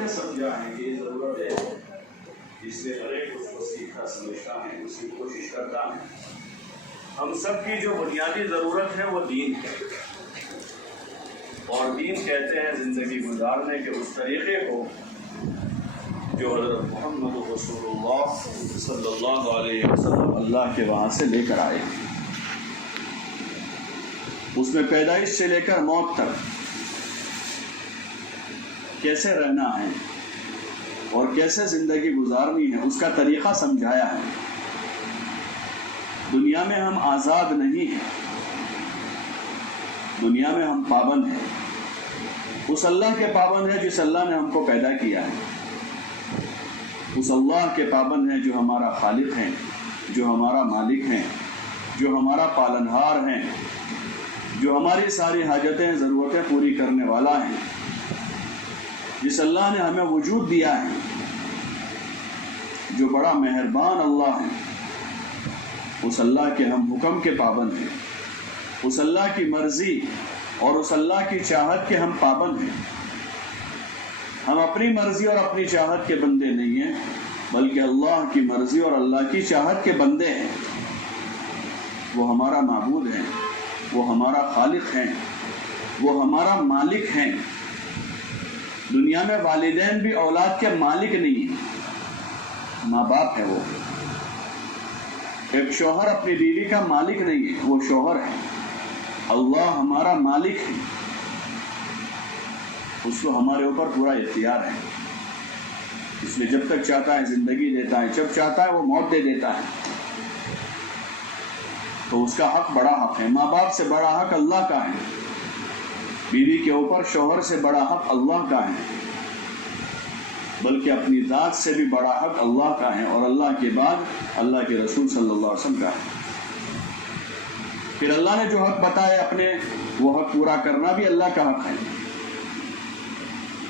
ضرورتیں سمجھا ہے کہ یہ ضرورتیں جس سے ہر ایک اس کو سیکھتا سمجھتا ہے، اس کی کوشش کرتا ہے. ہم سب کی جو بنیادی ضرورت ہے وہ دین ہے، اور دین کہتے ہیں زندگی گزارنے کے اس طریقے کو جو حضرت محمد رسول اللہ صلی اللہ علیہ وسلم اللہ کے وہاں سے لے کر آئے. اس میں پیدائش سے لے کر موت تک کیسے رہنا ہے اور کیسے زندگی گزارنی ہے اس کا طریقہ سمجھایا ہے. دنیا میں ہم آزاد نہیں ہیں، دنیا میں ہم پابند ہیں. اس اللہ کے پابند ہیں جس اللہ نے ہم کو پیدا کیا ہے، اس اللہ کے پابند ہیں جو ہمارا خالق ہیں، جو ہمارا مالک ہیں، جو ہمارا پالنہار ہیں، جو ہماری ساری حاجتیں ضرورتیں پوری کرنے والا ہیں. جس اللہ نے ہمیں وجود دیا ہے، جو بڑا مہربان اللہ ہے، اس اللہ کے ہم حکم کے پابند ہیں، اس اللہ کی مرضی اور اس اللہ کی چاہت کے ہم پابند ہیں. ہم اپنی مرضی اور اپنی چاہت کے بندے نہیں ہیں، بلکہ اللہ کی مرضی اور اللہ کی چاہت کے بندے ہیں. وہ ہمارا معبود ہیں، وہ ہمارا خالق ہیں، وہ ہمارا مالک ہیں. دنیا میں والدین بھی اولاد کے مالک نہیں ہیں، ماں باپ ہے. وہ ایک شوہر اپنی بیوی کا مالک نہیں ہے، وہ شوہر ہے. اللہ ہمارا مالک ہے، اس کو ہمارے اوپر پورا اختیار ہے. اس لیے جب تک چاہتا ہے زندگی دیتا ہے، جب چاہتا ہے وہ موت دے دیتا ہے. تو اس کا حق بڑا حق ہے. ماں باپ سے بڑا حق اللہ کا ہے. بیوی کے اوپر شوہر سے بڑا حق اللہ کا ہے، بلکہ اپنی ذات سے بھی بڑا حق اللہ کا ہے، اور اللہ کے بعد اللہ کے رسول صلی اللہ علیہ وسلم کا ہے. پھر اللہ نے جو حق بتائے اپنے، وہ حق پورا کرنا بھی اللہ کا حق ہے.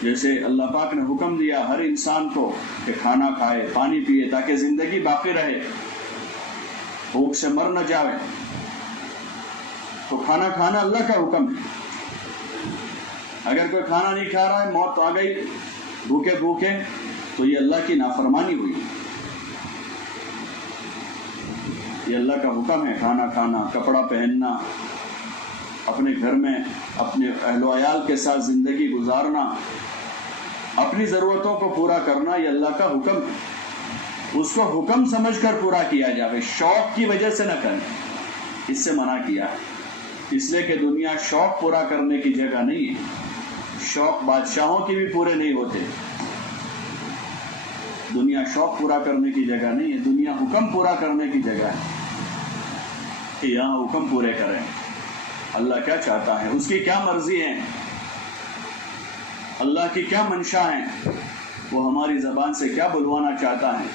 جیسے اللہ پاک نے حکم دیا ہر انسان کو کہ کھانا کھائے، پانی پیے، تاکہ زندگی باقی رہے، بھوک سے مر نہ جائے. تو کھانا کھانا اللہ کا حکم ہے. اگر کوئی کھانا نہیں کھا رہا ہے، موت آ گئی بھوکے بھوکے، تو یہ اللہ کی نافرمانی ہوئی. یہ اللہ کا حکم ہے. کھانا کھانا، کپڑا پہننا، اپنے گھر میں اپنے اہل و عیال کے ساتھ زندگی گزارنا، اپنی ضرورتوں کو پورا کرنا، یہ اللہ کا حکم ہے. اس کو حکم سمجھ کر پورا کیا جائے، شوق کی وجہ سے نہ کریں. اس سے منع کیا ہے، اس لیے کہ دنیا شوق پورا کرنے کی جگہ نہیں ہے. شوق بادشاہوں کی بھی پورے نہیں ہوتے. دنیا شوق پورا کرنے کی جگہ نہیں ہے، دنیا حکم پورا کرنے کی جگہ ہے. کہ یہاں حکم پورے کریں. اللہ کیا چاہتا ہے، اس کی کیا مرضی ہے، اللہ کی کیا منشا ہے، وہ ہماری زبان سے کیا بلوانا چاہتا ہے،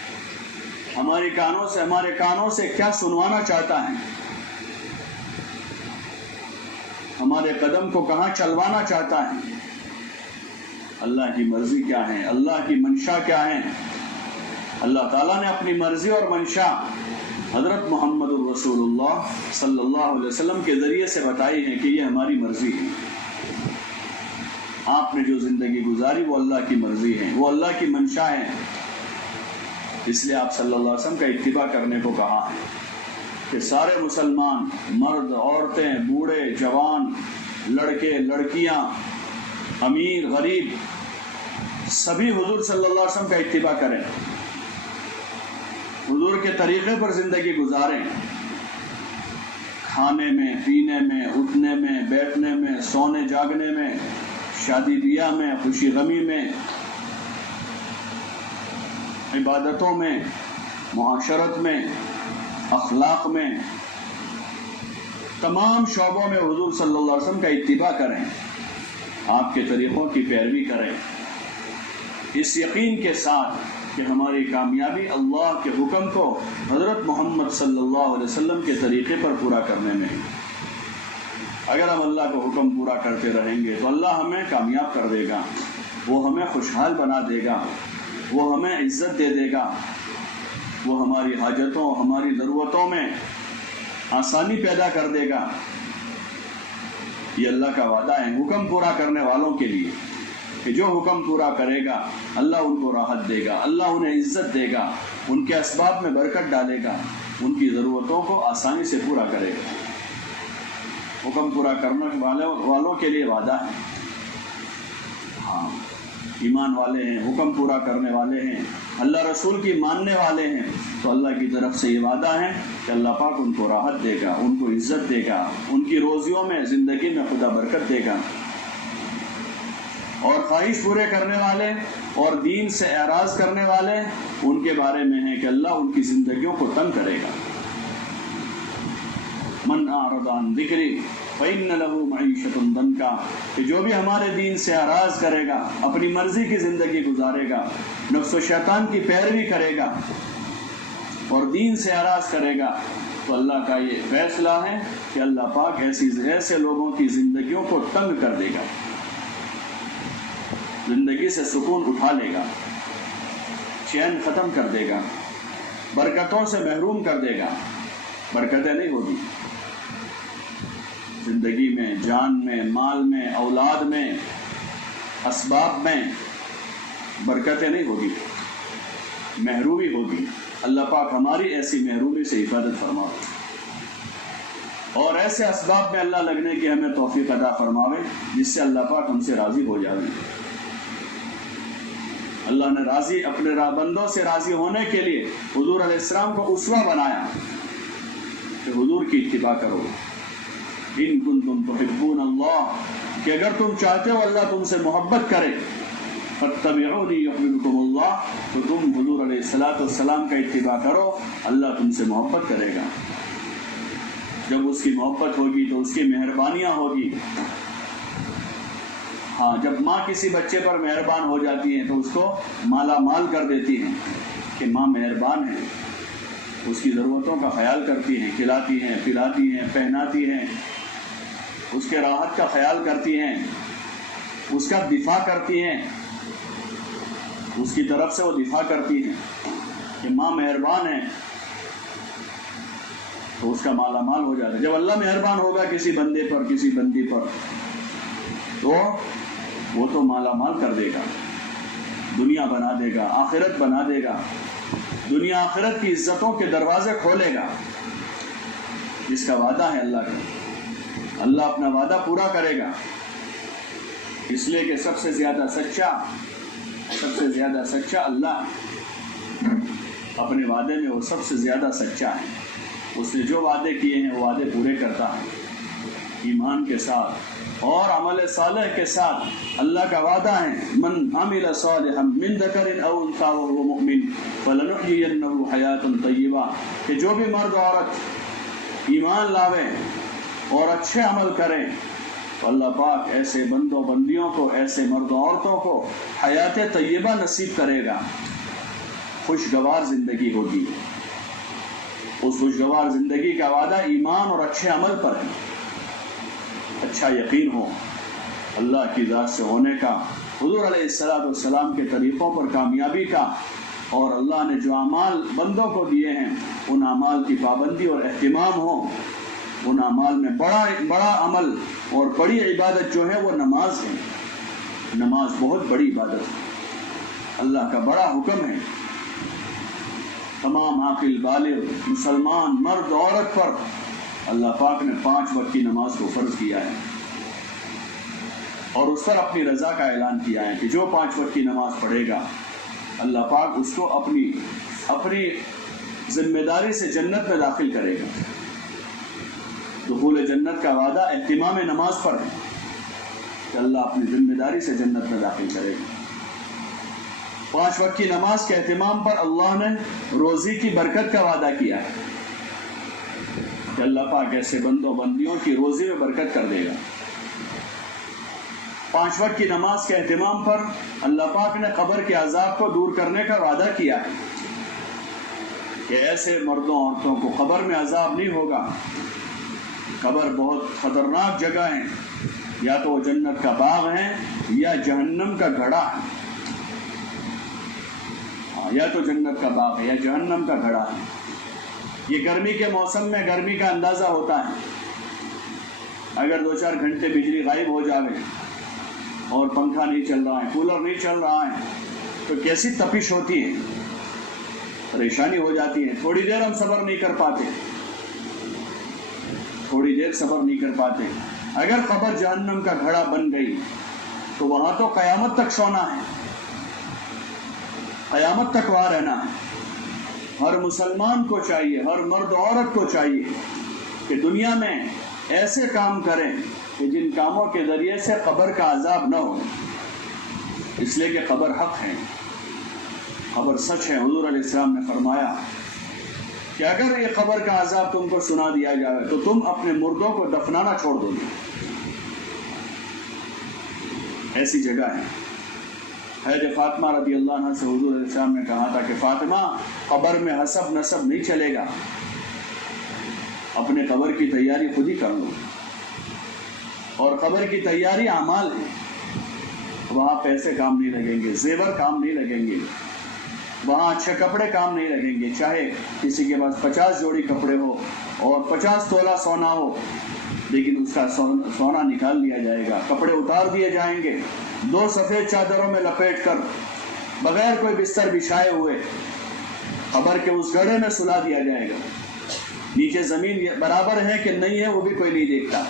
ہمارے کانوں سے کیا سنوانا چاہتا ہے، ہمارے قدم کو کہاں چلوانا چاہتا ہے. اللہ کی مرضی کیا ہے، اللہ کی منشا کیا ہے. اللہ تعالیٰ نے اپنی مرضی اور منشا حضرت محمد الرسول اللہ صلی اللہ علیہ وسلم کے ذریعے سے بتائی ہے کہ یہ ہماری مرضی ہے. آپ نے جو زندگی گزاری وہ اللہ کی مرضی ہے، وہ اللہ کی منشا ہے. اس لیے آپ صلی اللہ علیہ وسلم کا اتباع کرنے کو کہا ہے کہ سارے مسلمان، مرد، عورتیں، بوڑھے، جوان، لڑکے، لڑکیاں، امیر، غریب، سبھی حضور صلی اللہ علیہ وسلم کا اتباع کریں، حضور کے طریقے پر زندگی گزاریں. کھانے میں، پینے میں، اٹھنے میں، بیٹھنے میں، سونے جاگنے میں، شادی بیاہ میں، خوشی غمی میں، عبادتوں میں، معاشرت میں، اخلاق میں، تمام شعبوں میں حضور صلی اللہ علیہ وسلم کا اتباع کریں، آپ کے طریقوں کی پیروی کریں، اس یقین کے ساتھ کہ ہماری کامیابی اللہ کے حکم کو حضرت محمد صلی اللہ علیہ وسلم کے طریقے پر پورا کرنے میں ہے. اگر ہم اللہ کا حکم پورا کرتے رہیں گے تو اللہ ہمیں کامیاب کر دے گا، وہ ہمیں خوشحال بنا دے گا، وہ ہمیں عزت دے دے گا، وہ ہماری حاجتوں، ہماری ضرورتوں میں آسانی پیدا کر دے گا. یہ اللہ کا وعدہ ہے حکم پورا کرنے والوں کے لیے. کہ جو حکم پورا کرے گا اللہ ان کو راحت دے گا، اللہ انہیں عزت دے گا، ان کے اسباب میں برکت ڈالے گا، ان کی ضرورتوں کو آسانی سے پورا کرے گا۔ حکم پورا کرنے والوں کے لیے وعدہ ہے۔ ہاں، ایمان والے ہیں، حکم پورا کرنے والے ہیں، اللہ رسول کی ماننے والے ہیں، تو اللہ کی طرف سے یہ وعدہ ہے کہ اللہ پاک ان کو راحت دے گا، ان کو عزت دے گا، ان کی روزیوں میں، زندگی میں خدا برکت دے گا۔ اور خواہش پورے کرنے والے اور دین سے اعراض کرنے والے، ان کے بارے میں ہے کہ اللہ ان کی زندگیوں کو تنگ کرے گا۔ من اعرض عن ذکری فإن له معیشۃ ضنکا، کہ جو بھی ہمارے دین سے اعراض کرے گا، اپنی مرضی کی زندگی گزارے گا، نفس و شیطان کی پیروی کرے گا اور دین سے اعراض کرے گا، تو اللہ کا یہ فیصلہ ہے کہ اللہ پاک ایسے لوگوں کی زندگیوں کو تنگ کر دے گا، زندگی سے سکون اٹھا لے گا، چین ختم کر دے گا، برکتوں سے محروم کر دے گا۔ برکتیں نہیں ہوگی زندگی میں، جان میں، مال میں، اولاد میں، اسباب میں، برکتیں نہیں ہوگی، محرومی ہوگی۔ اللہ پاک ہماری ایسی محرومی سے حفاظت فرماوے اور ایسے اسباب میں اللہ لگنے کی ہمیں توفیق عطا فرماوے جس سے اللہ پاک ہم سے راضی ہو جائے۔ اللہ نے راضی اپنے بندوں سے راضی ہونے کے لیے حضور علیہ السلام کو اسوہ بنایا کہ حضور کی اتباع کرو۔ ان کنتم تحبون اللہ، کہ اگر تم چاہتے ہو اللہ تم سے محبت کرے، فاتبعونی یحببکم اللہ، تو تم حضور علیہ السلام کا اتباع کرو، اللہ تم سے محبت کرے گا۔ جب اس کی محبت ہوگی تو اس کی مہربانیاں ہوگی۔ ہاں، جب ماں کسی بچے پر مہربان ہو جاتی ہیں تو اس کو مالا مال کر دیتی ہیں کہ ماں مہربان ہے، اس کی ضرورتوں کا خیال کرتی ہیں، کھلاتی ہیں، پلاتی ہیں، پہناتی ہیں، اس کے راحت کا خیال کرتی ہیں، اس کا دفاع کرتی ہیں، اس کی طرف سے وہ دفاع کرتی ہیں کہ ماں مہربان ہے، تو اس کا مالا مال ہو جاتا ہے۔ جب اللہ مہربان ہوگا کسی بندے پر، کسی بندی پر، تو وہ تو مالا مال کر دے گا، دنیا بنا دے گا، آخرت بنا دے گا، دنیا آخرت کی عزتوں کے دروازے کھولے گا، جس کا وعدہ ہے اللہ کا۔ اللہ اپنا وعدہ پورا کرے گا، اس لیے کہ سب سے زیادہ سچا اللہ ہے۔ اپنے وعدے میں وہ سب سے زیادہ سچا ہے، اس نے جو وعدے کیے ہیں وہ وعدے پورے کرتا ہے، ایمان کے ساتھ اور عمل صالح کے ساتھ۔ اللہ کا وعدہ ہے من عمل صالحا من ذکر او انثی وهو مؤمن فلنحيينه حیاۃ طیبہ، کہ جو بھی مرد و عورت ایمان لاوے اور اچھے عمل کریں تو اللہ پاک ایسے بندوں بندیوں کو، ایسے مرد و عورتوں کو حیات طیبہ نصیب کرے گا، خوشگوار زندگی ہوگی۔ اس خوشگوار زندگی کا وعدہ ایمان اور اچھے عمل پر ہے، اچھا یقین ہو اللہ کی ذات سے ہونے کا، حضور علیہ السلام کے طریقوں پر کامیابی کا، اور اللہ نے جو اعمال بندوں کو دیے ہیں ان اعمال کی پابندی اور اہتمام ہو۔ ان اعمال میں بڑا عمل اور بڑی عبادت جو ہے وہ نماز ہے۔ نماز بہت بڑی عبادت ہے، اللہ کا بڑا حکم ہے۔ تمام عاقل بالغ مسلمان مرد عورت پر اللہ پاک نے 5 وقت کی نماز کو فرض کیا ہے، اور اس پر اپنی رضا کا اعلان کیا ہے کہ جو 5 وقت کی نماز پڑھے گا اللہ پاک اس کو اپنی ذمہ داری سے جنت میں داخل کرے گا۔ دخول جنت کا وعدہ اہتمام نماز پر ہے کہ اللہ اپنی ذمہ داری سے جنت میں داخل کرے گا۔ 5 وقت کی نماز کے اہتمام پر اللہ نے روزی کی برکت کا وعدہ کیا ہے کہ اللہ پاک ایسے بندوں بندیوں کی روزی میں برکت کر دے گا۔ 5 وقت کی نماز کے اہتمام پر اللہ پاک نے قبر کے عذاب کو دور کرنے کا وعدہ کیا ہے کہ ایسے مردوں عورتوں کو قبر میں عذاب نہیں ہوگا۔ قبر بہت خطرناک جگہ ہے، یا تو وہ جنت کا باغ ہے یا جہنم کا گھڑا ہے، یا تو جنت کا باغ ہے یا جہنم کا گھڑا ہے۔ یہ گرمی کے موسم میں گرمی کا اندازہ ہوتا ہے، اگر 2-4 گھنٹے بجلی غائب ہو جاوے اور پنکھا نہیں چل رہا ہے، کولر نہیں چل رہا ہے، تو کیسی تپش ہوتی ہے، پریشانی ہو جاتی ہے. تھوڑی دیر ہم صبر نہیں کر پاتے، تھوڑی دیر صبر نہیں کر پاتے. اگر قبر جہنم کا گھڑا بن گئی تو وہاں تو قیامت تک سونا ہے، قیامت تک وہاں رہنا ہے. ہر مسلمان کو چاہیے، ہر مرد عورت کو چاہیے کہ دنیا میں ایسے کام کریں کہ جن کاموں کے ذریعے سے قبر کا عذاب نہ ہو، اس لیے کہ قبر حق ہے، قبر سچ ہے. حضور علیہ السلام نے فرمایا کہ اگر یہ قبر کا عذاب تم کو سنا دیا جائے تو تم اپنے مردوں کو دفنانا چھوڑ دو گے. ایسی جگہ ہے. حضرت فاطمہ رضی اللہ عنہ سے حضور علیہ السلام نے کہا تھا کہ فاطمہ، قبر میں حسب نسب نہیں چلے گا، اپنے قبر کی تیاری خود ہی کر لو. اور قبر کی تیاری اعمال ہے، وہاں پیسے کام نہیں لگیں گے، زیور کام نہیں لگیں گے، وہاں اچھے کپڑے کام نہیں لگیں گے. چاہے کسی کے پاس 50 جوڑی کپڑے ہو اور 50 تولہ سونا ہو، لیکن اس کا سونا نکال لیا جائے گا، کپڑے اتار دیے جائیں گے، 2 سفید چادروں میں لپیٹ کر بغیر کوئی بستر بچھائے ہوئے قبر کے اس گڑھے میں سلا دیا جائے گا. نیچے زمین برابر ہے کہ نہیں ہے وہ بھی کوئی نہیں دیکھتا،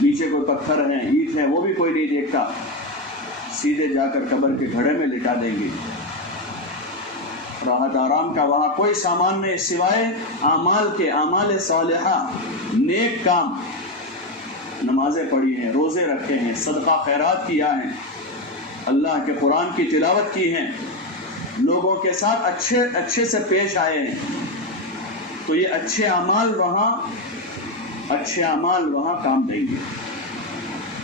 نیچے کوئی پتھر ہیں، اینٹ ہے، وہ بھی کوئی نہیں دیکھتا. سیدھے جا کر قبر کے گھڑے میں لٹا دیں گے. راحت آرام کا وہاں کوئی سامان نہیں سوائے اعمال کے، اعمال صالحہ، نیک کام. نمازیں پڑھی ہیں، روزے رکھے ہیں، صدقہ خیرات کیا ہے، اللہ کے قرآن کی تلاوت کی ہے، لوگوں کے ساتھ اچھے سے پیش آئے ہیں، تو یہ اچھے اعمال وہاں کام دیں گے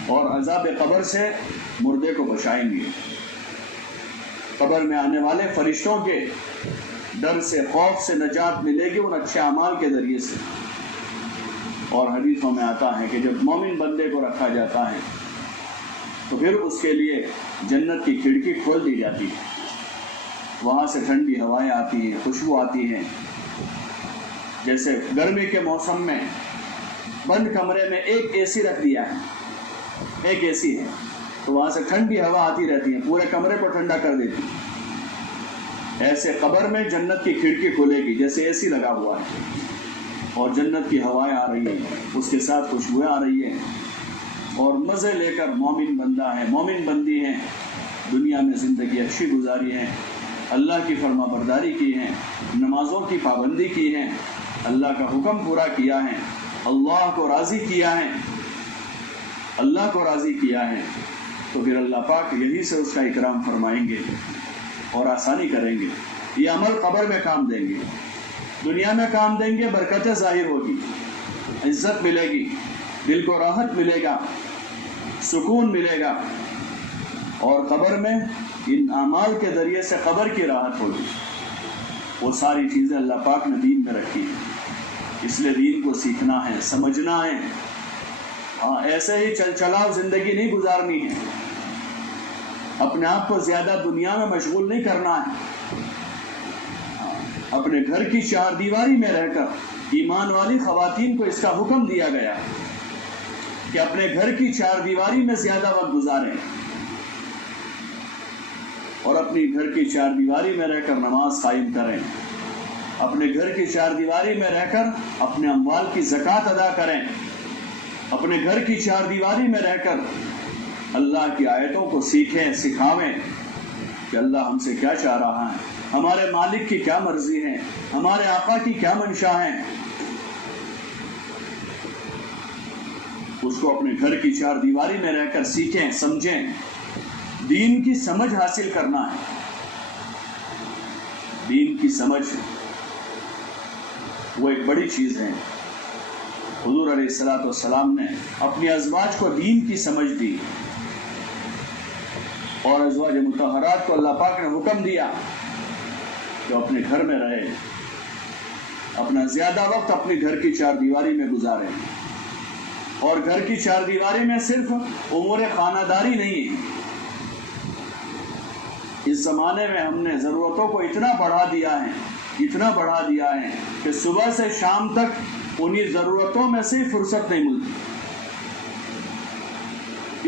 اور عذاب قبر سے مردے کو بچائیں گے. قبر میں آنے والے فرشتوں کے ڈر سے، خوف سے نجات ملے گی ان اچھے اعمال کے ذریعے سے. اور حدیثوں میں آتا ہے کہ جب مومن بندے کو رکھا جاتا ہے تو پھر اس کے لیے جنت کی کھڑکی کھول دی جاتی ہے، وہاں سے ٹھنڈی ہوائیں آتی ہیں، خوشبو آتی ہیں. جیسے گرمی کے موسم میں بند کمرے میں ایک اے سی رکھ دیا ہے، ایک اے سی ہے، تو وہاں سے ٹھنڈی ہوا آتی رہتی ہے، پورے کمرے کو ٹھنڈا کر دیتی ہے. ایسے قبر میں جنت کی کھڑکی کھلے گی جیسے اے سی لگا ہوا ہے، اور جنت کی ہوائیں آ رہی ہیں، اس کے ساتھ خوشبوئیں آ رہی ہیں، اور مزے لے کر مومن بندہ ہے، مومن بندی ہیں، دنیا میں زندگی اچھی گزاری ہے، اللہ کی فرما برداری کی ہے، نمازوں کی پابندی کی ہے، اللہ کا حکم پورا کیا ہے، اللہ کو راضی کیا ہے، اللہ کو راضی کیا ہے، تو پھر اللہ پاک یہی سے اس کا اکرام فرمائیں گے اور آسانی کریں گے. یہ عمل قبر میں کام دیں گے، دنیا میں کام دیں گے، برکتیں ظاہر ہوگی، عزت ملے گی، دل کو راحت ملے گا، سکون ملے گا. اور قبر میں ان اعمال کے ذریعے سے قبر کی راحت ہوگی. وہ ساری چیزیں اللہ پاک نے دین میں رکھی ہیں، اس لیے دین کو سیکھنا ہے، سمجھنا ہے. ایسے ہی چلاؤ زندگی نہیں گزارنی ہے، اپنے آپ کو زیادہ دنیا میں مشغول نہیں کرنا ہے. اپنے گھر کی 4 دیواری میں رہ کر، ایمان والی خواتین کو اس کا حکم دیا گیا کہ اپنے گھر کی 4 دیواری میں زیادہ وقت گزاریں، اور اپنی گھر کی 4 دیواری میں رہ کر نماز قائم کریں، اپنے گھر کی 4 دیواری میں رہ کر اپنے اموال کی زکوٰۃ ادا کریں، اپنے گھر کی 4 دیواری میں رہ کر اللہ کی آیتوں کو سیکھیں، سکھاویں کہ اللہ ہم سے کیا چاہ رہا ہے، ہمارے مالک کی کیا مرضی ہے، ہمارے آقا کی کیا منشا ہے. اس کو اپنے گھر کی 4 دیواری میں رہ کر سیکھیں، سمجھیں. دین کی سمجھ حاصل کرنا ہے، دین کی سمجھ وہ ایک بڑی چیز ہے. حضور علیہ السلام نے اپنی ازواج کو دین کی سمجھ دی، اور ازواج مطہرات کو اللہ پاک نے حکم دیا کہ اپنے گھر میں رہے، اپنا زیادہ وقت اپنے گھر کی 4 دیواری میں گزارے. اور گھر کی 4 دیواری میں صرف امور خانہ داری نہیں ہے. اس زمانے میں ہم نے ضرورتوں کو اتنا بڑھا دیا ہے کہ صبح سے شام تک انہی ضرورتوں میں سے فرصت نہیں ملتی.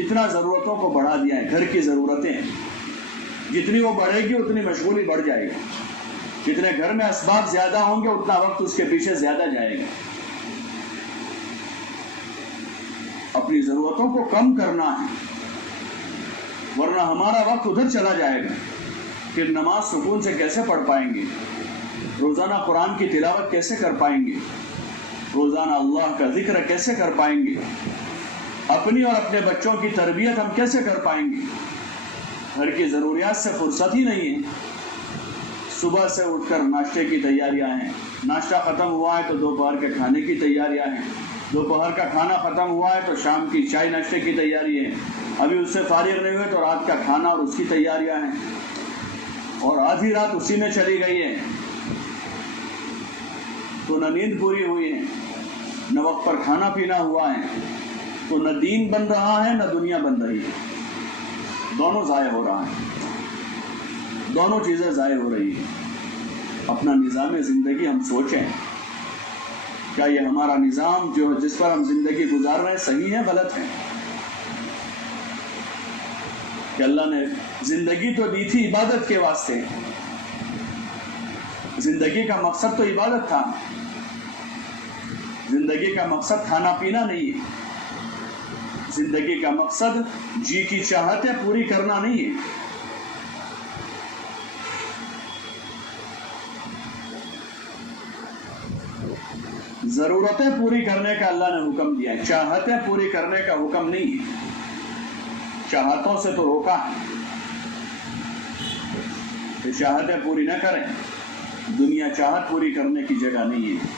اتنا ضرورتوں کو بڑھا دیا ہے. گھر کی ضرورتیں جتنی وہ بڑھے گی اتنی مشغولی بڑھ جائے گی. جتنے گھر میں اسباب زیادہ ہوں گے اتنا وقت اس کے پیچھے زیادہ جائے گا. اپنی ضرورتوں کو کم کرنا ہے ورنہ ہمارا وقت ادھر چلا جائے گا. پھر نماز سکون سے کیسے پڑھ پائیں گے؟ روزانہ قرآن کی تلاوت کیسے کر پائیں گے؟ روزانہ اللہ کا ذکر کیسے کر پائیں گے؟ اپنی اور اپنے بچوں کی تربیت ہم کیسے کر پائیں گے؟ گھر کی ضروریات سے فرصت ہی نہیں ہے. صبح سے اٹھ کر ناشتے کی تیاریاں ہیں، ناشتہ ختم ہوا ہے تو دوپہر کے کھانے کی تیاریاں ہیں، دوپہر کا کھانا ختم ہوا ہے تو شام کی چائے ناشتے کی تیاری ہے، ابھی اس سے فارغ نہیں ہوئے تو رات کا کھانا اور اس کی تیاریاں ہیں، اور آدھی رات اسی میں چلی گئی ہے تو نہ نیند پوری ہوئی ہے، نہ وقت پر کھانا پینا ہوا ہے، تو نہ دین بن رہا ہے نہ دنیا بن رہی ہے. دونوں ضائع ہو رہا ہے، دونوں چیزیں ضائع ہو رہی ہیں. اپنا نظام زندگی ہم سوچیں، کیا یہ ہمارا نظام جو جس پر ہم زندگی گزار رہے ہیں صحیح ہے غلط ہے؟ کہ اللہ نے زندگی تو دی تھی عبادت کے واسطے، زندگی کا مقصد تو عبادت تھا. زندگی کا مقصد کھانا پینا نہیں ہے، زندگی کا مقصد جی کی چاہتیں پوری کرنا نہیں ہے. ضرورتیں پوری کرنے کا اللہ نے حکم دیا ہے، چاہتیں پوری کرنے کا حکم نہیں ہے. چاہتوں سے تو روکا ہے کہ چاہتیں پوری نہ کریں. دنیا چاہت پوری کرنے کی جگہ نہیں ہے،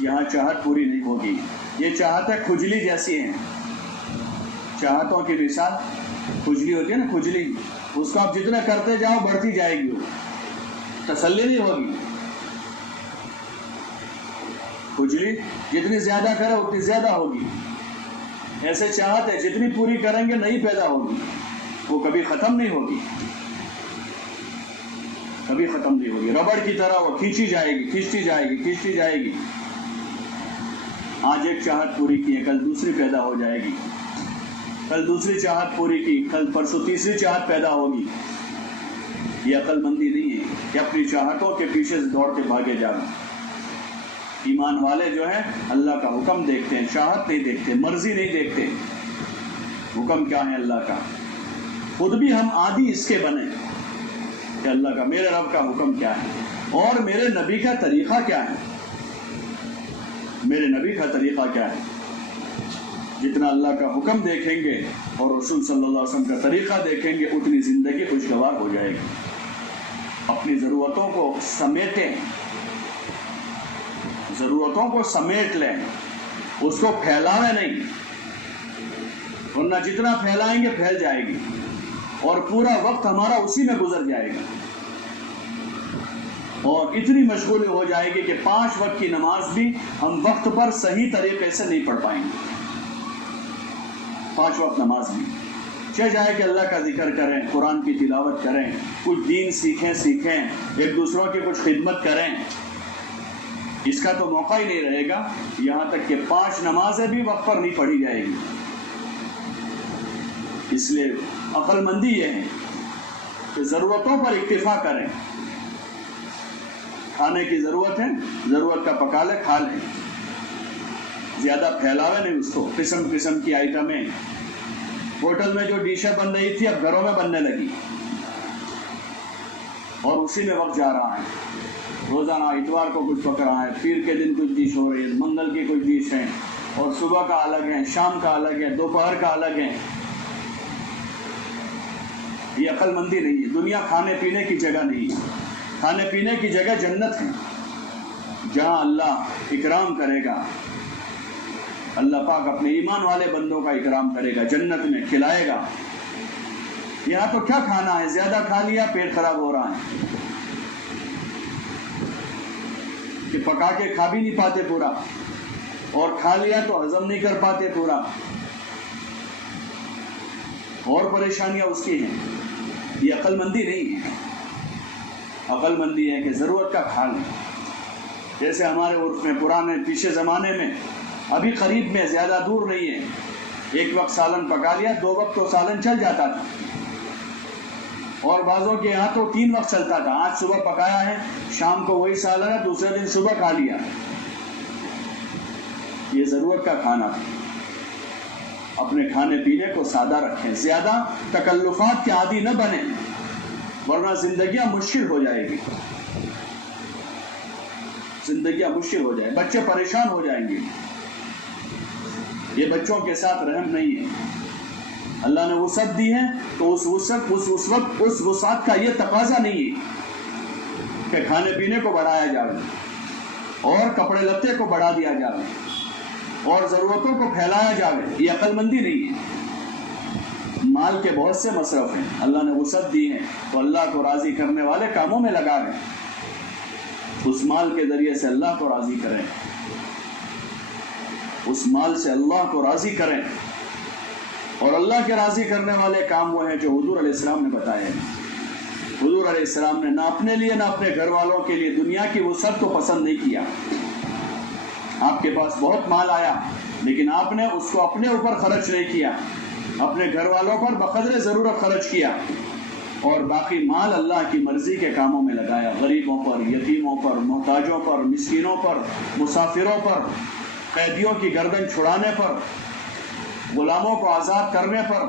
یہاں چاہت پوری نہیں ہوگی. یہ چاہتیں کھجلی جیسی ہیں. چاہتوں کی مثال کھجلی ہوتی ہے نا، کھجلی، اس کو آپ جتنا کرتے جاؤ بڑھتی جائے گی، تسلی نہیں ہوگی. کھجلی جتنی زیادہ کرے اتنی زیادہ ہوگی. ایسے چاہت ہے جتنی پوری کریں گے نئی پیدا ہوگی، وہ کبھی ختم نہیں ہوگی، کبھی ختم نہیں ہوگی. ربڑ کی طرح وہ کھینچی جائے گی، کھینچتی جائے گی، کھینچتی جائے گی. آج ایک چاہت پوری کی ہے کل دوسری پیدا ہو جائے گی، کل دوسری چاہت پوری کی کل پرسوں تیسری چاہت پیدا ہوگی. یہ عقل مندی نہیں ہے کہ اپنی چاہتوں کے پیچھے سے دوڑ کے بھاگے جانا. ایمان والے جو ہیں اللہ کا حکم دیکھتے ہیں، چاہت نہیں دیکھتے، مرضی نہیں دیکھتے. حکم کیا ہے اللہ کا؟ خود بھی ہم عادی اس کے بنے کہ اللہ کا، میرے رب کا حکم کیا ہے اور میرے نبی کا طریقہ کیا ہے. میرے نبی کا طریقہ کیا ہے؟ جتنا اللہ کا حکم دیکھیں گے اور رسول صلی اللہ علیہ وسلم کا طریقہ دیکھیں گے اتنی زندگی خوشگوار ہو جائے گی. اپنی ضرورتوں کو سمیٹیں، ضرورتوں کو سمیٹ لیں، اس کو پھیلاویں نہیں، ورنہ جتنا پھیلائیں گے پھیل جائے گی اور پورا وقت ہمارا اسی میں گزر جائے گا. اور اتنی مشغولی ہو جائے گی کہ 5 وقت کی نماز بھی ہم وقت پر صحیح طریقے سے نہیں پڑھ پائیں گے. 5 وقت نماز بھی چہ جائے کہ اللہ کا ذکر کریں، قرآن کی تلاوت کریں، کچھ دین سیکھیں، ایک دوسروں کی کچھ خدمت کریں. اس کا تو موقع ہی نہیں رہے گا، یہاں تک کہ 5 نمازیں بھی وقت پر نہیں پڑھی جائے گی. اس لیے عقل مندی یہ ہے کہ ضرورتوں پر اکتفا کریں. کھانے کی ضرورت ہے، ضرورت کا پکا لے کھا لیں، زیادہ پھیلاوے نہیں اس کو. قسم قسم کی آئٹمیں ہوٹل میں جو ڈشیں بن رہی تھی اب گھروں میں بننے لگی اور اسی میں وقت جا رہا ہے. روزانہ اتوار کو کچھ پک رہا ہے، پیر کے دن کچھ ڈش ہو رہی ہے، منگل کی کچھ ڈش ہے، اور صبح کا الگ ہے، شام کا الگ ہے، دوپہر کا الگ ہے. یہ عقل مندی نہیں ہے. دنیا کھانے پینے کی جگہ نہیں ہے. کھانے پینے کی جگہ جنت ہے، جہاں اللہ اکرام کرے گا. اللہ پاک اپنے ایمان والے بندوں کا اکرام کرے گا، جنت میں کھلائے گا. یہاں تو کیا کھانا ہے، زیادہ کھا لیا پیٹ خراب ہو رہا ہے کہ پکا کے کھا بھی نہیں پاتے پورا، اور کھا لیا تو ہضم نہیں کر پاتے پورا، اور پریشانیاں اس کی ہیں. یہ عقل مندی نہیں ہے. عقل مندی ہے کہ ضرورت کا کھا لیں. جیسے ہمارے عرف میں پرانے پیچھے زمانے میں، ابھی قریب میں زیادہ دور نہیں ہے، ایک وقت سالن پکا لیا، 2 وقت تو سالن چل جاتا تھا، اور بعضوں کے یہاں تو 3 وقت چلتا تھا۔ آج صبح پکایا ہے، شام کو وہی سالن ہے، دوسرے دن صبح کھا لیا۔ یہ ضرورت کا کھانا تھا۔ اپنے کھانے پینے کو سادہ رکھیں، زیادہ تکلفات کے عادی نہ بنیں، ورنہ زندگیاں مشکل ہو جائے گی، زندگیاں مشکل ہو جائے، بچے پریشان ہو جائیں گے۔ یہ بچوں کے ساتھ رحم نہیں ہے۔ اللہ نے وسعت دی ہے تو اس وسعت کا یہ تقاضا نہیں ہے کہ کھانے پینے کو بڑھایا جائے اور کپڑے لتے کو بڑھا دیا جائے اور ضرورتوں کو پھیلایا جائے، یہ عقل مندی نہیں ہے۔ مال کے بہت سے مصرف ہیں، اللہ نے وسعت دی ہے تو اللہ کو راضی کرنے والے کاموں میں لگا دیں، اس مال کے ذریعے سے اللہ کو راضی کریں، اس مال سے اللہ کو راضی کریں۔ اور اللہ کے راضی کرنے والے کام وہ ہیں جو حضور علیہ السلام نے بتائے ہیں۔ حضور علیہ السلام نے نہ اپنے لیے نہ اپنے گھر والوں کے لیے دنیا کی وسعت کو پسند نہیں کیا۔ آپ کے پاس بہت مال آیا لیکن آپ نے اس کو اپنے اوپر خرچ نہیں کیا، اپنے گھر والوں پر بقدر ضرورت خرچ کیا، اور باقی مال اللہ کی مرضی کے کاموں میں لگایا، غریبوں پر، یتیموں پر، محتاجوں پر، مسکینوں پر، مسافروں پر، قیدیوں کی گردن چھڑانے پر، غلاموں کو آزاد کرنے پر،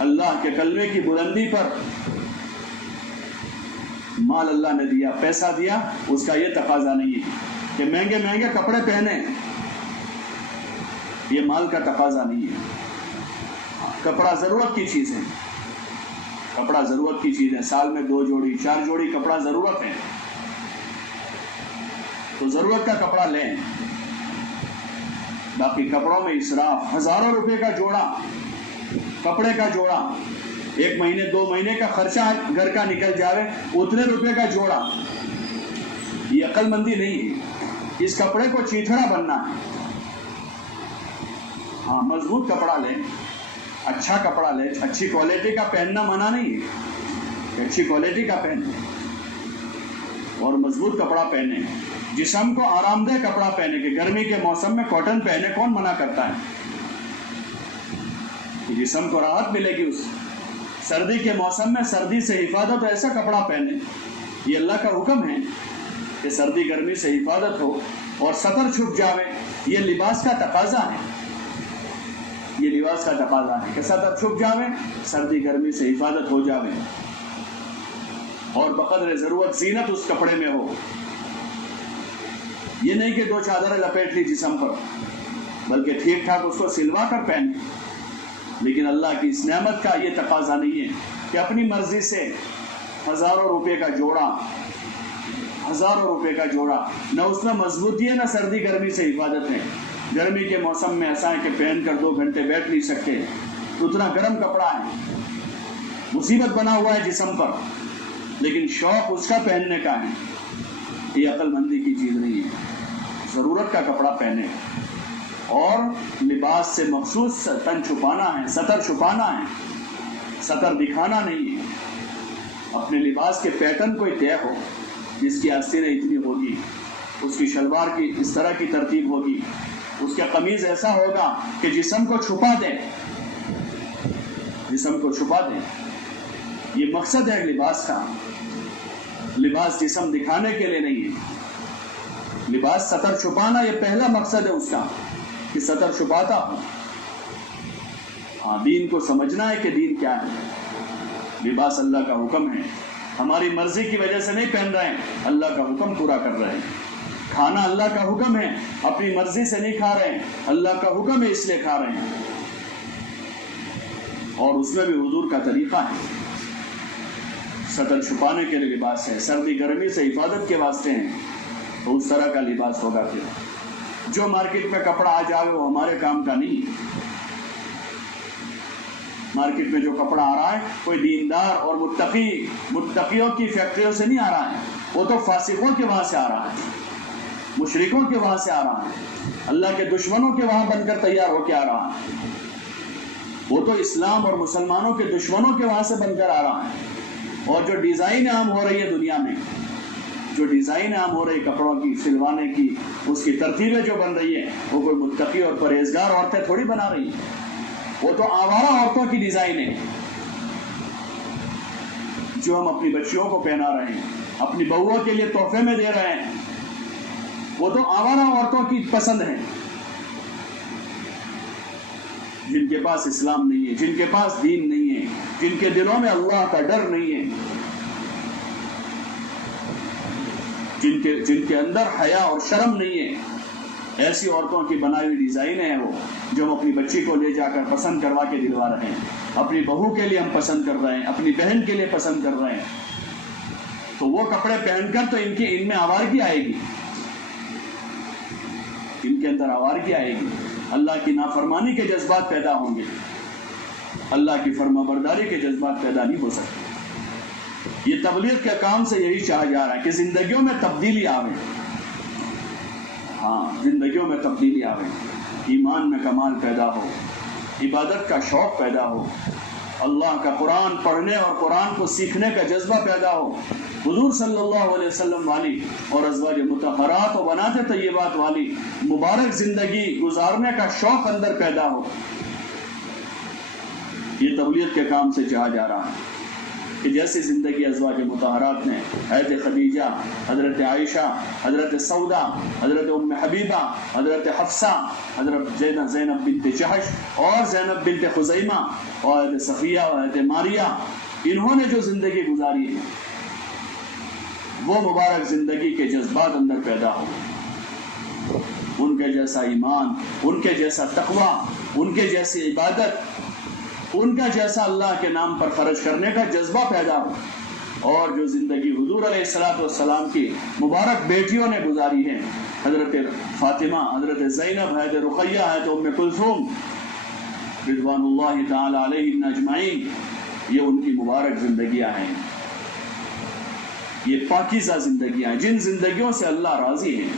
اللہ کے کلمے کی بلندی پر مال اللہ نے دیا، پیسہ دیا۔ اس کا یہ تقاضا نہیں ہے کہ مہنگے مہنگے کپڑے پہنے، یہ مال کا تقاضا نہیں ہے۔ کپڑا ضرورت کی چیز ہے، کپڑا ضرورت کی چیز ہے، سال میں 2 جوڑی 4 جوڑی کپڑا ضرورت ہے، تو ضرورت کا کپڑا لیں۔ باقی کپڑوں میں اسراف، ہزاروں روپے کا جوڑا، کپڑے کا جوڑا، 1 مہینے 2 مہینے کا خرچہ گھر کا نکل جاوے، اتنے روپے کا جوڑا، یہ عقل مندی نہیں ہے۔ اس کپڑے کو چیتھڑا بننا ہے۔ ہاں، مضبوط کپڑا لیں، اچھا کپڑا لیں، اچھی کوالٹی کا پہننا منع نہیں ہے کہ اچھی کوالٹی کا پہنیں اور مضبوط کپڑا پہنیں، جسم کو آرام دہ کپڑا پہنے، کہ گرمی کے موسم میں کاٹن پہنے، کون منع کرتا ہے کہ جسم کو راحت ملے گی اس سردی کے موسم میں، سردی سے حفاظت ایسا کپڑا پہنے، یہ اللہ کا حکم ہے کہ سردی گرمی سے حفاظت ہو اور سطر چھپ جاوے، یہ لباس کا تقاضا ہے، یہ لباس کا تقاضا ہے کہ سطر چھپ جاوے، سردی گرمی سے حفاظت ہو جاوے، اور بقدر ضرورت زینت اس کپڑے میں ہو۔ یہ نہیں کہ 2 چادریں لپیٹ لی جسم پر، بلکہ ٹھیک ٹھاک اس کو سلوا کر پہنے۔ لیکن اللہ کی اس نعمت کا یہ تقاضا نہیں ہے کہ اپنی مرضی سے ہزاروں روپے کا جوڑا، ہزاروں روپے کا جوڑا، نہ اس میں مضبوطی ہے نہ سردی گرمی سے حفاظت ہے۔ گرمی کے موسم میں ایسا ہے کہ پہن کر 2 گھنٹے بیٹھ نہیں سکتے، اتنا گرم کپڑا ہے، مصیبت بنا ہوا ہے جسم پر، لیکن شوق اس کا پہننے کا ہے، یہ عقل مندی کی چیز نہیں ہے۔ ضرورت کا کپڑا پہنے، اور لباس سے مخصوص تن چھپانا ہے، سطر چھپانا ہے، سطر دکھانا نہیں ہے۔ اپنے لباس کے پیٹرن کوئی طے ہو، جس کی آستینیں اتنی ہوگی، اس کی شلوار کی اس طرح کی ترتیب ہوگی، اس کا قمیض ایسا ہوگا کہ جسم کو چھپا دے، جسم کو چھپا دے۔ یہ مقصد ہے لباس کا۔ لباس جسم دکھانے کے لیے نہیں ہے، لباس سطر چھپانا یہ پہلا مقصد ہے اس کا، کہ سطر چھپاتا ہوں۔ ہاں، دین کو سمجھنا ہے کہ دین کیا ہے۔ لباس اللہ کا حکم ہے، ہماری مرضی کی وجہ سے نہیں پہن رہے ہیں، اللہ کا حکم پورا کر رہے ہیں۔ کھانا اللہ کا حکم ہے، اپنی مرضی سے نہیں کھا رہے ہیں، اللہ کا حکم ہے اس لیے کھا رہے ہیں، اور اس میں بھی حضور کا طریقہ ہے۔ سطر چھپانے کے لیے لباس ہے، سردی گرمی سے حفاظت کے واسطے ہیں، تو اس طرح کا لباس ہوگا۔ پھر جو مارکیٹ میں کپڑا آ جائے وہ ہمارے کام کا نہیں۔ مارکیٹ میں جو کپڑا آ رہا ہے کوئی دیندار اور متقیوں کی فیکٹریوں سے نہیں آ رہا ہے، وہ تو فاسقوں کے وہاں سے آ رہا ہے، مشرکوں کے وہاں سے آ رہا ہے، اللہ کے دشمنوں کے وہاں بن کر تیار ہو کے آ رہا ہے، وہ تو اسلام اور مسلمانوں کے دشمنوں کے وہاں سے بن کر آ رہا ہے۔ اور جو ڈیزائن عام ہو رہی ہے دنیا میں، جو ڈیزائن عام ہو رہی کپڑوں کی سلوانے کی، اس کی ترتیبیں جو بن رہی ہیں، وہ کوئی متقی اور پرہیزگار عورتیں تھوڑی بنا رہی ہیں، وہ تو آوارہ عورتوں کی ڈیزائن ہے جو ہم اپنی بچیوں کو پہنا رہے ہیں، اپنی بہوؤں کے لیے تحفے میں دے رہے ہیں، وہ تو آوارہ عورتوں کی پسند ہے، جن کے پاس اسلام نہیں ہے، جن کے پاس دین نہیں ہے، جن کے دلوں میں اللہ کا ڈر نہیں ہے، جن کے اندر حیا اور شرم نہیں ہے، ایسی عورتوں کی بنائی ہوئی ڈیزائن ہے وہ، جو ہم اپنی بچی کو لے جا کر پسند کروا کے دلوا رہے ہیں، اپنی بہو کے لیے ہم پسند کر رہے ہیں، اپنی بہن کے لیے پسند کر رہے ہیں، تو وہ کپڑے پہن کر تو ان میں آوارگی آئے گی، ان کے اندر آوارگی آئے گی، اللہ کی نافرمانی کے جذبات پیدا ہوں گے، اللہ کی فرما برداری کے جذبات پیدا نہیں ہو سکتے۔ یہ تبلیغ کے کام سے یہی چاہا جا رہا ہے کہ زندگیوں میں تبدیلی آوے، ہاں زندگیوں میں تبدیلی آوے، ایمان میں کمال پیدا ہو، عبادت کا شوق پیدا ہو، اللہ کا قرآن پڑھنے اور قرآن کو سیکھنے کا جذبہ پیدا ہو، حضور صلی اللہ علیہ وسلم والی اور ازواج مطہرات و بنات طیبات والی مبارک زندگی گزارنے کا شوق اندر پیدا ہو۔ یہ تبلیغ کے کام سے چاہا جا رہا ہے کہ جیسی زندگی ازواج مطہرات نے، حضرت خدیجہ، حضرت عائشہ، حضرت سودا، حضرت ام حبیبہ، حضرت حفصہ، حضرت زینب بنت جحش اور زینب بنت خزیمہ اور حضرت صفیہ اور حضرت ماریہ، انہوں نے جو زندگی گزاری ہے وہ مبارک زندگی کے جذبات اندر پیدا ہو، ان کے جیسا ایمان، ان کے جیسا تقوی، ان کے جیسی عبادت، ان کا جیسا اللہ کے نام پر خرچ کرنے کا جذبہ پیدا ہو، اور جو زندگی حضور علیہ السلام کی مبارک بیٹیوں نے گزاری ہے، حضرت فاطمہ، حضرت زینب، حضرت رقیہ، حضرت ام کلثوم رضوان اللہ تعالی علیہم اجمعین، یہ ان کی مبارک زندگیاں ہیں، یہ پاکیزہ زندگیاں ہیں، جن زندگیوں سے اللہ راضی ہے۔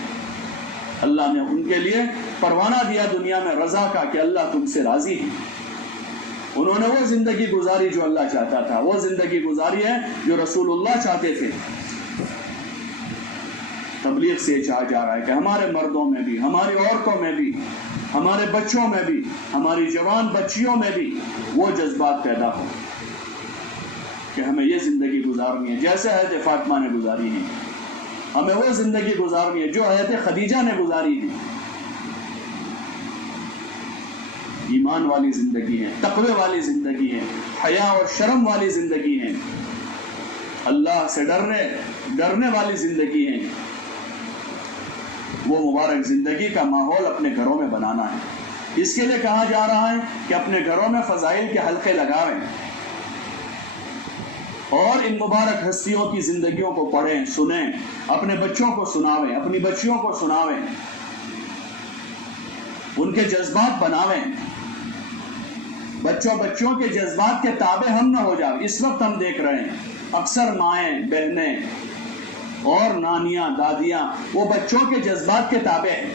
اللہ نے ان کے لیے پروانہ دیا دنیا میں رضا کا کہ اللہ تم سے راضی ہے، انہوں نے وہ زندگی گزاری جو اللہ چاہتا تھا، وہ زندگی گزاری ہے جو رسول اللہ چاہتے تھے۔ تبلیغ سے یہ چاہا جا رہا ہے کہ ہمارے مردوں میں بھی، ہماری عورتوں میں بھی، ہمارے بچوں میں بھی، ہماری جوان بچیوں میں بھی وہ جذبات پیدا ہو کہ ہمیں یہ زندگی گزارنی ہے جیسے حضرت فاطمہ نے گزاری ہے، ہمیں وہ زندگی گزارنی ہے جو حضرت خدیجہ نے گزاری ہے۔ ایمان والی زندگی ہے، تقوی والی زندگی ہے، حیا اور شرم والی زندگی ہے، اللہ سے ڈرنے والی زندگی ہے۔ وہ مبارک زندگی کا ماحول اپنے گھروں میں بنانا ہے۔ اس کے لیے کہا جا رہا ہے کہ اپنے گھروں میں فضائل کے حلقے لگاویں اور ان مبارک ہستیوں کی زندگیوں کو پڑھیں، سنیں، اپنے بچوں کو سناویں، اپنی بچیوں کو سناویں، ان کے جذبات بناویں، بچوں کے جذبات کے تابع ہم نہ ہو جاؤ۔ اس وقت ہم دیکھ رہے ہیں اکثر مائیں، بہنیں اور نانیاں، دادیاں وہ بچوں کے جذبات کے تابع ہیں،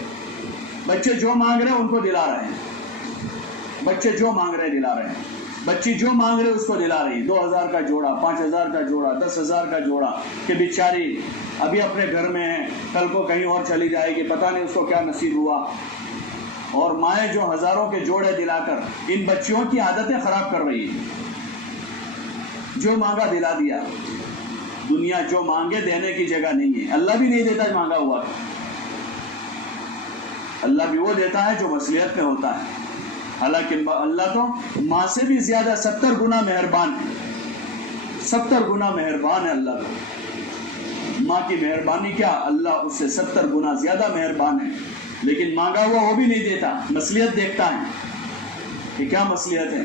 بچے جو مانگ رہے ہیں ان کو دلا رہے ہیں، بچے جو مانگ رہے ہیں دلا رہے ہیں، بچی جو مانگ رہے اس کو دلا رہی، 2000 کا جوڑا، 5000 کا جوڑا، 10,000 کا جوڑا، کہ بیچاری ابھی اپنے گھر میں ہے، کل کو کہیں اور چلی جائے گی، پتہ نہیں اس کو کیا نصیب ہوا۔ اور مائیں جو ہزاروں کے جوڑے دلا کر ان بچیوں کی عادتیں خراب کر رہی ہیں، جو مانگا دلا دیا۔ دنیا جو مانگے دینے کی جگہ نہیں ہے، اللہ بھی نہیں دیتا مانگا ہوا، اللہ بھی وہ دیتا ہے جو مصلحت میں ہوتا ہے۔ حالانکہ اللہ تو ماں سے بھی زیادہ 70 گنا مہربان ہے، 70 گنا مہربان ہے اللہ تو۔ ماں کی مہربانی کیا، اللہ اس سے 70 گنا زیادہ مہربان ہے، لیکن مانگا ہوا وہ بھی نہیں دیتا، مصلحت دیکھتا ہے کہ کیا مصلحت ہے۔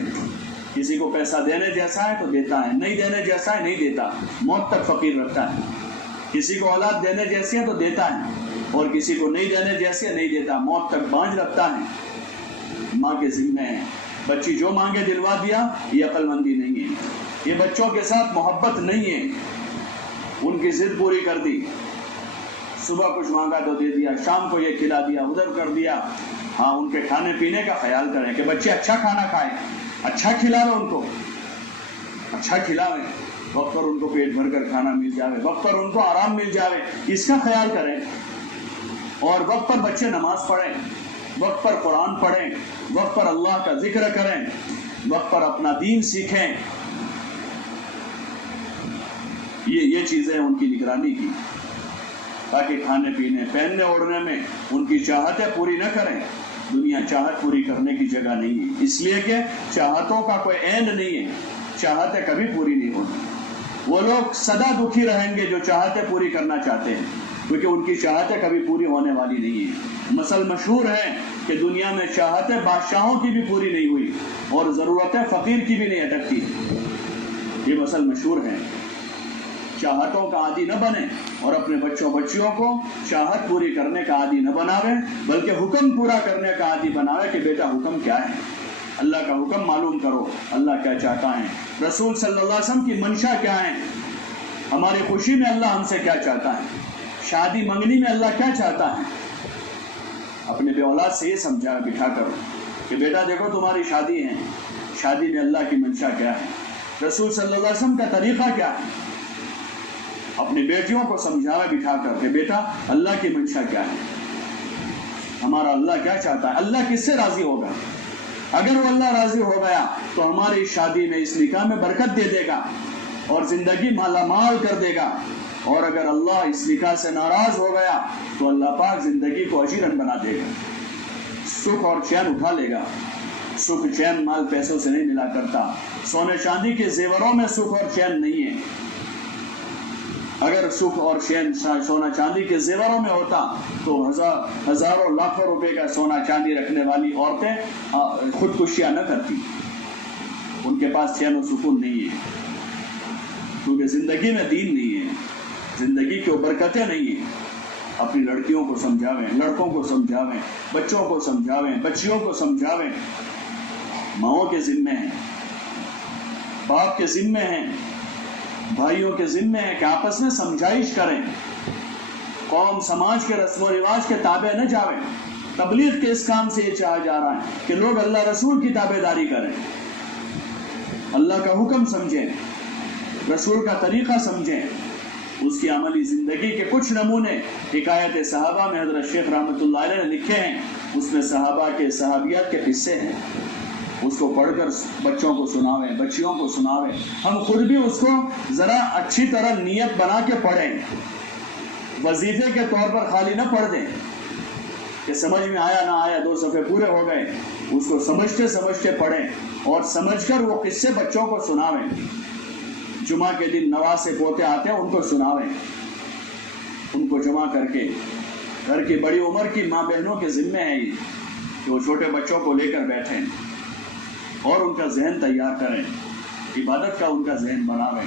کسی کو پیسہ دینے جیسا ہے تو دیتا ہے، نہیں دینے جیسا ہے نہیں دیتا، موت تک فقیر رکھتا ہے۔ کسی کو اولاد دینے جیسی ہے تو دیتا ہے، اور کسی کو نہیں دینے جیسی ہے نہیں دیتا، موت تک بانجھ رکھتا ہے۔ ماں کے ذمہ ہے، بچی جو مانگے دلوا دیا، یہ عقل مندی نہیں ہے، یہ بچوں کے ساتھ محبت نہیں ہے، ان کی ضد پوری کر دی، صبح کچھ مانگا تو دے دیا، شام کو یہ کھلا دیا، ادھر کر دیا۔ ہاں ان کے کھانے پینے کا خیال کریں کہ بچے اچھا کھانا کھائیں، اچھا کھلاویں، ان کو اچھا کھلاویں، وقت پر ان کو پیٹ بھر کر کھانا مل جاوے، وقت پر ان کو آرام مل جاوے، اس کا خیال کریں۔ اور وقت پر بچے نماز پڑھیں، وقت پر قرآن پڑھیں، وقت پر اللہ کا ذکر کریں، وقت پر اپنا دین سیکھیں. یہ چیزیں ان کی نگرانی کی، تاکہ کھانے پینے پہننے اوڑھنے میں ان کی چاہتیں پوری نہ کریں. دنیا چاہت پوری کرنے کی جگہ نہیں ہے، اس لیے کہ چاہتوں کا کوئی اینڈ نہیں ہے، چاہتیں کبھی پوری نہیں ہوتی. وہ لوگ سدا دکھی رہیں گے جو چاہتیں پوری کرنا چاہتے ہیں، کیونکہ ان کی چاہتیں کبھی پوری ہونے والی نہیں ہیں. مثل مشہور ہے کہ دنیا میں چاہتیں بادشاہوں کی بھی پوری نہیں ہوئی اور ضرورتیں فقیر کی بھی نہیں اٹکتی. یہ مثل مشہور ہے. چاہتوں کا عادی نہ بنے اور اپنے بچوں بچیوں کو چاہت پوری کرنے کا عادی نہ بناوے، بلکہ حکم پورا کرنے کا عادی بناوے کہ بیٹا حکم کیا ہے، اللہ کا حکم معلوم کرو، اللہ کیا چاہتا ہے، رسول صلی اللہ علیہ وسلم کی منشا کیا ہے، ہماری خوشی میں اللہ ہم سے کیا چاہتا ہے، شادی منگنی میں اللہ کیا چاہتا ہے. اپنے بے اولاد سے یہ سمجھا بٹھا کر کہ بیٹا دیکھو تمہاری شادی ہے، شادی میں اللہ کی منشا کیا ہے، رسول صلی اللہ علیہ وسلم کا طریقہ کیا ہے. اپنی بیٹیوں کو سمجھاوے بٹھا کر کہ بیٹا اللہ کی منشا کیا ہے، ہمارا اللہ کیا چاہتا ہے، اللہ کس سے راضی ہوگا. اگر وہ اللہ راضی ہو گیا تو ہماری شادی میں اس نکاح میں برکت دے دے گا اور زندگی مالا مال کر دے گا. اور اگر اللہ اس نکاح سے ناراض ہو گیا تو اللہ پاک زندگی کو اجیرن بنا دے گا، سکھ اور چین اٹھا لے گا. سکھ چین مال پیسوں سے نہیں ملا کرتا، سونے چاندی کے زیوروں میں سکھ اور چین نہیں ہے. اگر سکھ اور چین سونا چاندی کے زیوروں میں ہوتا تو ہزاروں لاکھوں روپے کا سونا چاندی رکھنے والی عورتیں خودکشیاں نہ کرتی. ان کے پاس چین و سکون نہیں ہے، کیونکہ زندگی میں دین نہیں ہے، زندگی کی برکتیں نہیں ہیں. اپنی لڑکیوں کو سمجھاویں، لڑکوں کو سمجھاویں، بچوں کو سمجھاویں، بچیوں کو سمجھاویں. ماؤں کے ذمے ہیں، باپ کے ذمے ہیں، بھائیوں کے ذمے ہیں کہ آپس میں سمجھائش کریں. قوم سماج کے رسم و رواج کے تابع نہ جاویں. تبلیغ کے اس کام سے یہ چاہا جا رہا ہے کہ لوگ اللہ رسول کی تابع داری کریں، اللہ کا حکم سمجھیں، رسول کا طریقہ سمجھیں. اس کی عملی زندگی کے کچھ نمونے حکایت صحابہ میں حضرت شیخ رحمۃ اللہ علیہ نے لکھے ہیں. اس میں صحابہ کے صحابیات کے قصے ہیں. اس کو پڑھ کر بچوں کو سناویں، بچیوں کو سناویں. ہم خود بھی اس کو ذرا اچھی طرح نیت بنا کے پڑھیں، وظیفے کے طور پر خالی نہ پڑھ دیں کہ سمجھ میں آیا نہ آیا 2 صفحے پورے ہو گئے. اس کو سمجھتے سمجھتے پڑھیں اور سمجھ کر وہ قصے بچوں کو سناویں. جمعہ کے دن نواسے پوتے آتے ہیں ان کو سناویں، ان کو جمع کر کے. گھر کی بڑی عمر کی ماں بہنوں کے ذمے ہے یہ کہ وہ چھوٹے بچوں کو لے کر بیٹھیں اور ان کا ذہن تیار کریں، عبادت کا ان کا ذہن بناویں،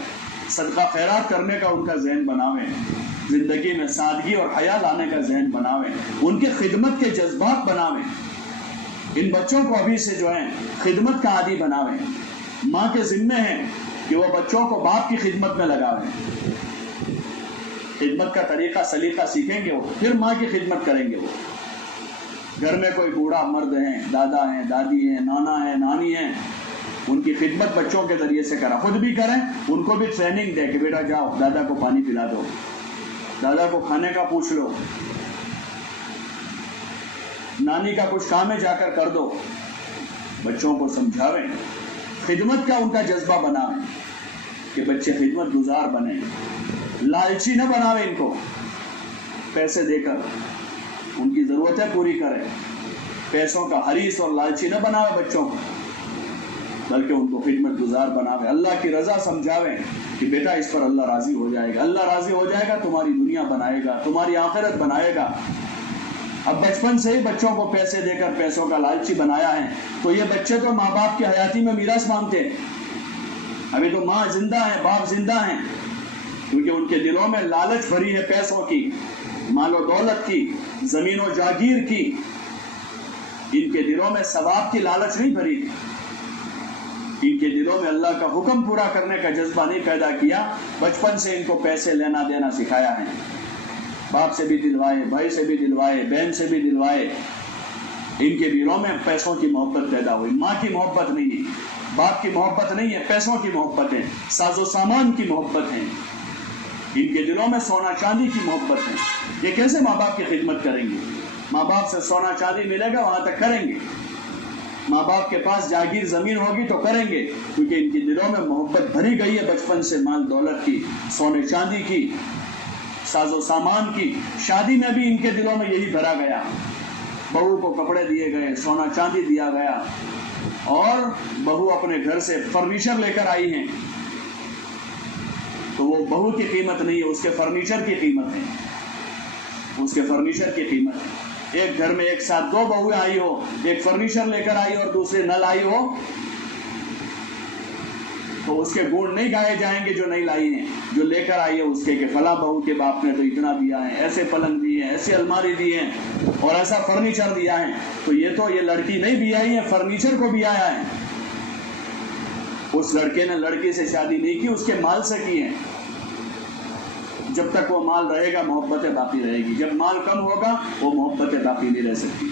صدقہ خیرات کرنے کا ان کا ذہن بناویں، زندگی میں سادگی اور حیا لانے کا ذہن بناویں، ان کے خدمت کے جذبات بناویں. ان بچوں کو ابھی سے جو ہے خدمت کا عادی بناویں. ماں کے ذمے ہیں کہ وہ بچوں کو باپ کی خدمت میں لگاویں. خدمت کا طریقہ سلیقہ سیکھیں گے وہ، پھر ماں کی خدمت کریں گے. وہ گھر میں کوئی بوڑھا مرد ہیں، دادا ہیں، دادی ہیں، نانا ہیں، نانی ہیں، ان کی خدمت بچوں کے ذریعے سے کرا. خود بھی کریں، ان کو بھی ٹریننگ دے کہ بیٹا جاؤ دادا کو پانی پلا دو، دادا کو کھانے کا پوچھ لو، نانی کا کچھ کام ہے جا کر کر دو. بچوں کو سمجھاویں، خدمت کا ان کا جذبہ بناویں کہ بچے خدمت گزار بنیں. لالچی نہ بناویں، ان کو پیسے دے کر ان کی ضرورتیں پوری کریں. پیسوں کا حریص اور لالچی نہ بناوے بچوں کو، بلکہ ان کو خدمت گزار بناوے. اللہ کی رضا سمجھاویں کہ بیٹا اس پر اللہ راضی ہو جائے گا. اللہ راضی ہو جائے گا تمہاری دنیا بنائے گا، تمہاری آخرت بنائے گا. اب بچپن سے ہی بچوں کو پیسے دے کر پیسوں کا لالچی بنایا ہے تو یہ بچے تو ماں باپ کی حیاتی میں میراث مانگتے ہیں. ابھی تو ماں زندہ ہے، باپ زندہ ہیں، کیونکہ ان کے دلوں میں لالچ بھری ہے پیسوں کی، مال و دولت کی، زمین و جاگیر کی. ان کے دلوں میں ثواب کی لالچ نہیں بھری، ان کے دلوں میں اللہ کا حکم پورا کرنے کا جذبہ نہیں پیدا کیا. بچپن سے ان کو پیسے لینا دینا سکھایا ہے. باپ سے بھی دلوائے، بھائی سے بھی دلوائے، بہن سے بھی دلوائے. ان کے دلوں میں پیسوں کی محبت پیدا ہوئی. ماں کی محبت نہیں ہے، باپ کی محبت نہیں ہے، پیسوں کی محبت ہے، ساز و سامان کی محبت ہے. ان کے دلوں میں سونا چاندی کی محبت ہے. یہ کیسے ماں باپ کی خدمت کریں گے؟ ماں باپ سے سونا چاندی ملے گا وہاں تک کریں گے، ماں باپ کے پاس جاگیر زمین ہوگی تو کریں گے، کیونکہ ان کی دلوں میں محبت بھری گئی ہے بچپن سے مال دولت کی، سونے چاندی کی، ساز و سامان کی۔ شادی میں بھی ان کے دلوں میں یہی بھرا گیا، بہو کو کپڑے دیے گئے، سونا چاندی دیا گیا، اور بہو اپنے گھر سے فرنیچر لے کر آئی ہیں تو وہ بہو کی قیمت نہیں ہے، اس کے فرنیچر کی قیمت ہے، اس کے فرنیچر کی قیمت ہے۔ ایک گھر میں ایک ساتھ دو بہویں آئی ہو، ایک فرنیچر لے کر آئی اور دوسری نہ لائی ہو، تو اس کے گن نہیں گائے جائیں گے جو نہیں لائی ہیں، جو لے کر آئی ہے اس کے کہ فلاں بہو کے باپ نے تو اتنا دیا ہے، ایسے پلنگ دیے ہیں، ایسے الماری دی ہیں اور ایسا فرنیچر دیا ہے، تو یہ لڑکی نہیں بھی آئی ہے، فرنیچر کو بھی آیا ہے۔ اس لڑکے نے لڑکی سے شادی نہیں کی، اس کے مال سے کی ہے۔ جب تک وہ مال رہے گا محبتیں باقی رہے گی، جب مال کم ہوگا وہ محبتیں باقی نہیں رہ سکتی۔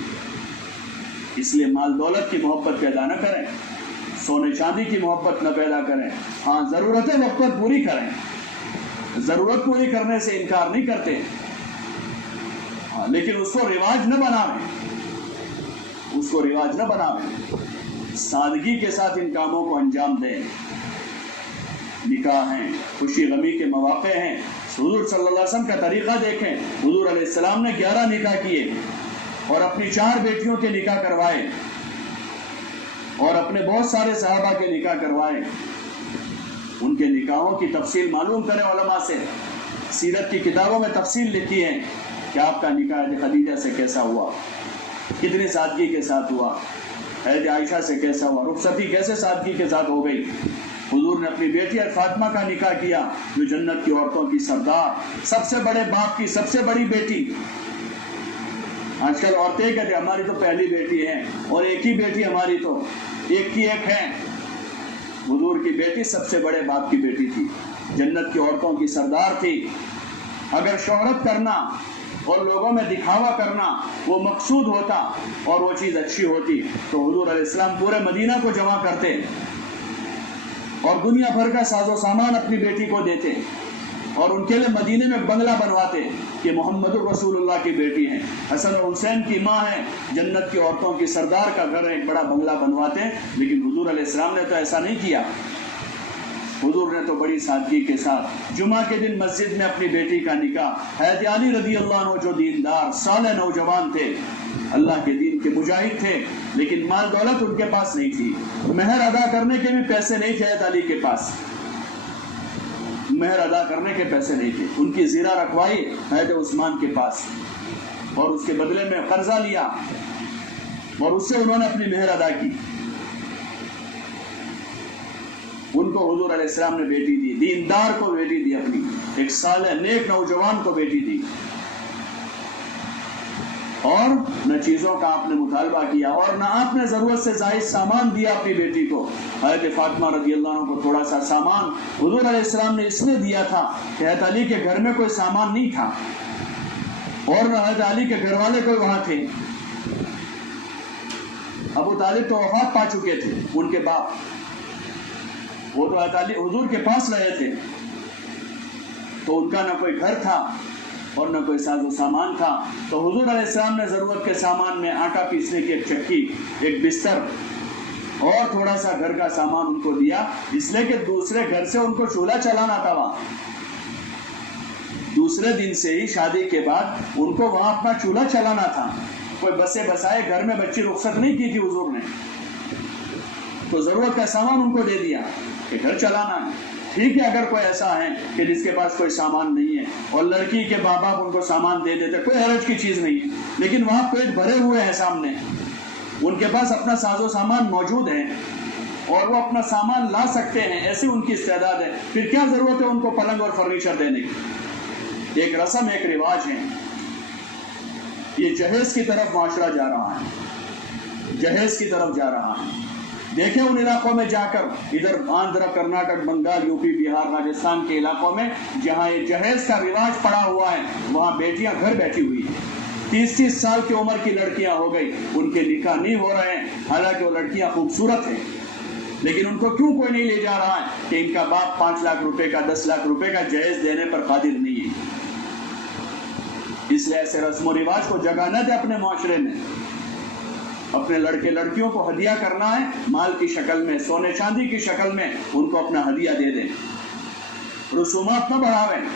اس لیے مال دولت کی محبت پیدا نہ کریں، سونے چاندی کی محبت نہ پیدا کریں، ہاں ضرورتیں وقت پر پوری کریں، ضرورت پوری کرنے سے انکار نہیں کرتے، ہاں لیکن اس کو رواج نہ بناویں، اس کو رواج نہ بناویں، سادگی کے ساتھ ان کاموں کو انجام دیں۔ نکاح ہیں، خوشی غمی کے مواقع ہیں، حضور صلی اللہ علیہ وسلم کا طریقہ دیکھیں، حضور علیہ السلام نے 11 نکاح کیے اور اپنی 4 بیٹیوں کے نکاح کروائے اور اپنے بہت سارے صحابہ کے نکاح کروائے۔ ان کے نکاحوں کی تفصیل معلوم کریں علماء سے، سیرت کی کتابوں میں تفصیل لکھی ہے کہ آپ کا نکاح خدیجہ سے کیسا ہوا، کتنی سادگی کے ساتھ ہوا، حضرت عائشہ سے کیسا ہوا، رخصتی کیسے سادگی کے ساتھ ہو گئی۔ حضور نے اپنی بیٹی فاطمہ کا نکاح کیا جو جنت کی عورتوں کی سردار، سب سے بڑے باپ کی سب سے بڑی بیٹی۔ آج کل عورتیں کہتے ہیں ہماری تو پہلی بیٹی ہے اور ایک ہی بیٹی ہماری تو ایک کی ایک ہے۔ حضور کی بیٹی سب سے بڑے باپ کی بیٹی تھی، جنت کی عورتوں کی سردار تھی۔ اگر شہرت کرنا اور لوگوں میں دکھاوا کرنا وہ مقصود ہوتا اور وہ چیز اچھی ہوتی تو حضور علیہ السلام پورے مدینہ کو جمع کرتے اور دنیا بھر کا ساز و سامان اپنی بیٹی کو دیتے اور ان کے لیے مدینے میں بنگلہ بنواتے کہ محمد رسول اللہ کی بیٹی ہیں، حسن و حسین کی ماں ہے، جنت کی عورتوں کی سردار کا گھر ہے، ایک بڑا بنگلہ بنواتے۔ لیکن حضور علیہ السلام نے تو ایسا نہیں کیا، حضور نے تو بڑی سادگی کے ساتھ جمعہ کے دن مسجد میں اپنی بیٹی کا نکاح، حضرت علی رضی اللہ عنہ جو دیندار صالح نوجوان تھے، اللہ کے دین کے مجاہد تھے، لیکن مال دولت ان کے پاس نہیں تھی، مہر ادا کرنے کے بھی پیسے نہیں تھے، حضرت علی کے پاس مہر ادا کرنے کے پیسے نہیں تھے، ان کی زیرہ رکھوائی حضرت عثمان کے پاس اور اس کے بدلے میں قرضہ لیا اور اس سے انہوں نے اپنی مہر ادا کی۔ ان کو حضور علیہ السلام نے بیٹی دی، دیندار کو بیٹی دی، اپنی ایک صالح نیک نوجوان کو بیٹی دی، اور نہ چیزوں کا آپ نے مطالبہ کیا اور نہ آپ نے ضرورت سے زائد سامان دیا اپنی بیٹی کو۔ حضرت فاطمہ رضی اللہ عنہ کو تھوڑا سا سامان حضور علیہ السلام نے اس لیے دیا تھا کہ حضرت علی کے گھر میں کوئی سامان نہیں تھا اور نہ حضرت علی کے گھر والے کوئی وہاں تھے۔ ابو طالب تو وفات پا چکے تھے، ان کے باپ، وہ تو حضرت علی حضور کے پاس رہے تھے، تو ان کا نہ کوئی گھر تھا اور نہ کوئی ساز و سامان تھا، تو حضور علیہ السلام نے ضرورت کے سامان میں آٹا پیسنے کی ایک چکی، ایک بستر اور تھوڑا سا گھر کا سامان ان کو دیا، اس لیے کہ دوسرے گھر سے ان کو چولہا چلانا تھا، وہاں دوسرے دن سے ہی شادی کے بعد ان کو وہاں اپنا چولہا چلانا تھا، کوئی بسے بسائے گھر میں بچی رخصت نہیں کی تھی حضور نے، تو ضرورت کا سامان ان کو دے دیا کہ گھر چلانا ہے۔ ٹھیک ہے اگر کوئی ایسا ہے کہ جس کے پاس کوئی سامان نہیں ہے اور لڑکی کے باپ ان کو سامان دے دیتے، کوئی حرج کی چیز نہیں ہے، لیکن وہاں پیٹ بھرے ہوئے ہیں سامنے، ان کے پاس اپنا ساز و سامان موجود ہے اور وہ اپنا سامان لا سکتے ہیں، ایسی ان کی استعداد ہے، پھر کیا ضرورت ہے ان کو پلنگ اور فرنیچر دینے کی؟ ایک رسم، ایک رواج ہے۔ یہ جہیز کی طرف معاشرہ جا رہا ہے، جہیز کی طرف جا رہا ہے۔ دیکھیں ان علاقوں میں جا کر، ادھر آندھرا، کرناٹک، بنگال، یو پی، بہار، راجستھان کے علاقوں میں جہاں یہ جہیز کا رواج پڑا ہوا ہے، وہاں بیٹیاں گھر بیٹھی ہوئی ہیں، 30-30 سال کی عمر کی لڑکیاں ہو گئی، ان کے نکاح نہیں ہو رہے ہیں، حالانکہ وہ لڑکیاں خوبصورت ہیں، لیکن ان کو کیوں کوئی نہیں لے جا رہا ہے کہ ان کا باپ 5 لاکھ روپے کا، 10 لاکھ روپے کا جہیز دینے پر قادر نہیں ہے۔ اس لیے ایسے رسم و رواج کو جگہ نہ دے اپنے معاشرے میں. اپنے لڑکے لڑکیوں کو ہدیہ کرنا ہے، مال کی شکل میں، سونے چاندی کی شکل میں ان کو اپنا ہدیہ دے دیں. رسومات نہ بڑھاویں.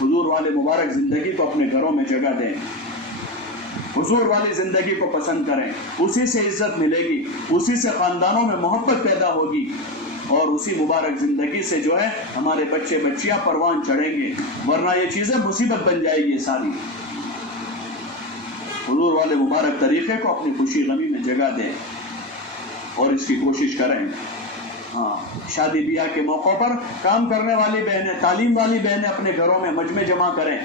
حضور والے مبارک زندگی کو اپنے گھروں میں جگہ دیں. حضور والی زندگی کو پسند کریں. اسی سے عزت ملے گی، اسی سے خاندانوں میں محبت پیدا ہوگی، اور اسی مبارک زندگی سے جو ہے ہمارے بچے بچیاں پروان چڑھیں گے. ورنہ یہ چیزیں مصیبت بن جائے گی ساری. حضور والے مبارک طریقے کو اپنی خوشی غمی میں جگہ دیں اور اس کی کوشش کریں. ہاں، شادی بیاہ کے موقع پر کام کرنے والی بہنیں، تعلیم والی بہنیں اپنے گھروں میں مجمع جمع کریں.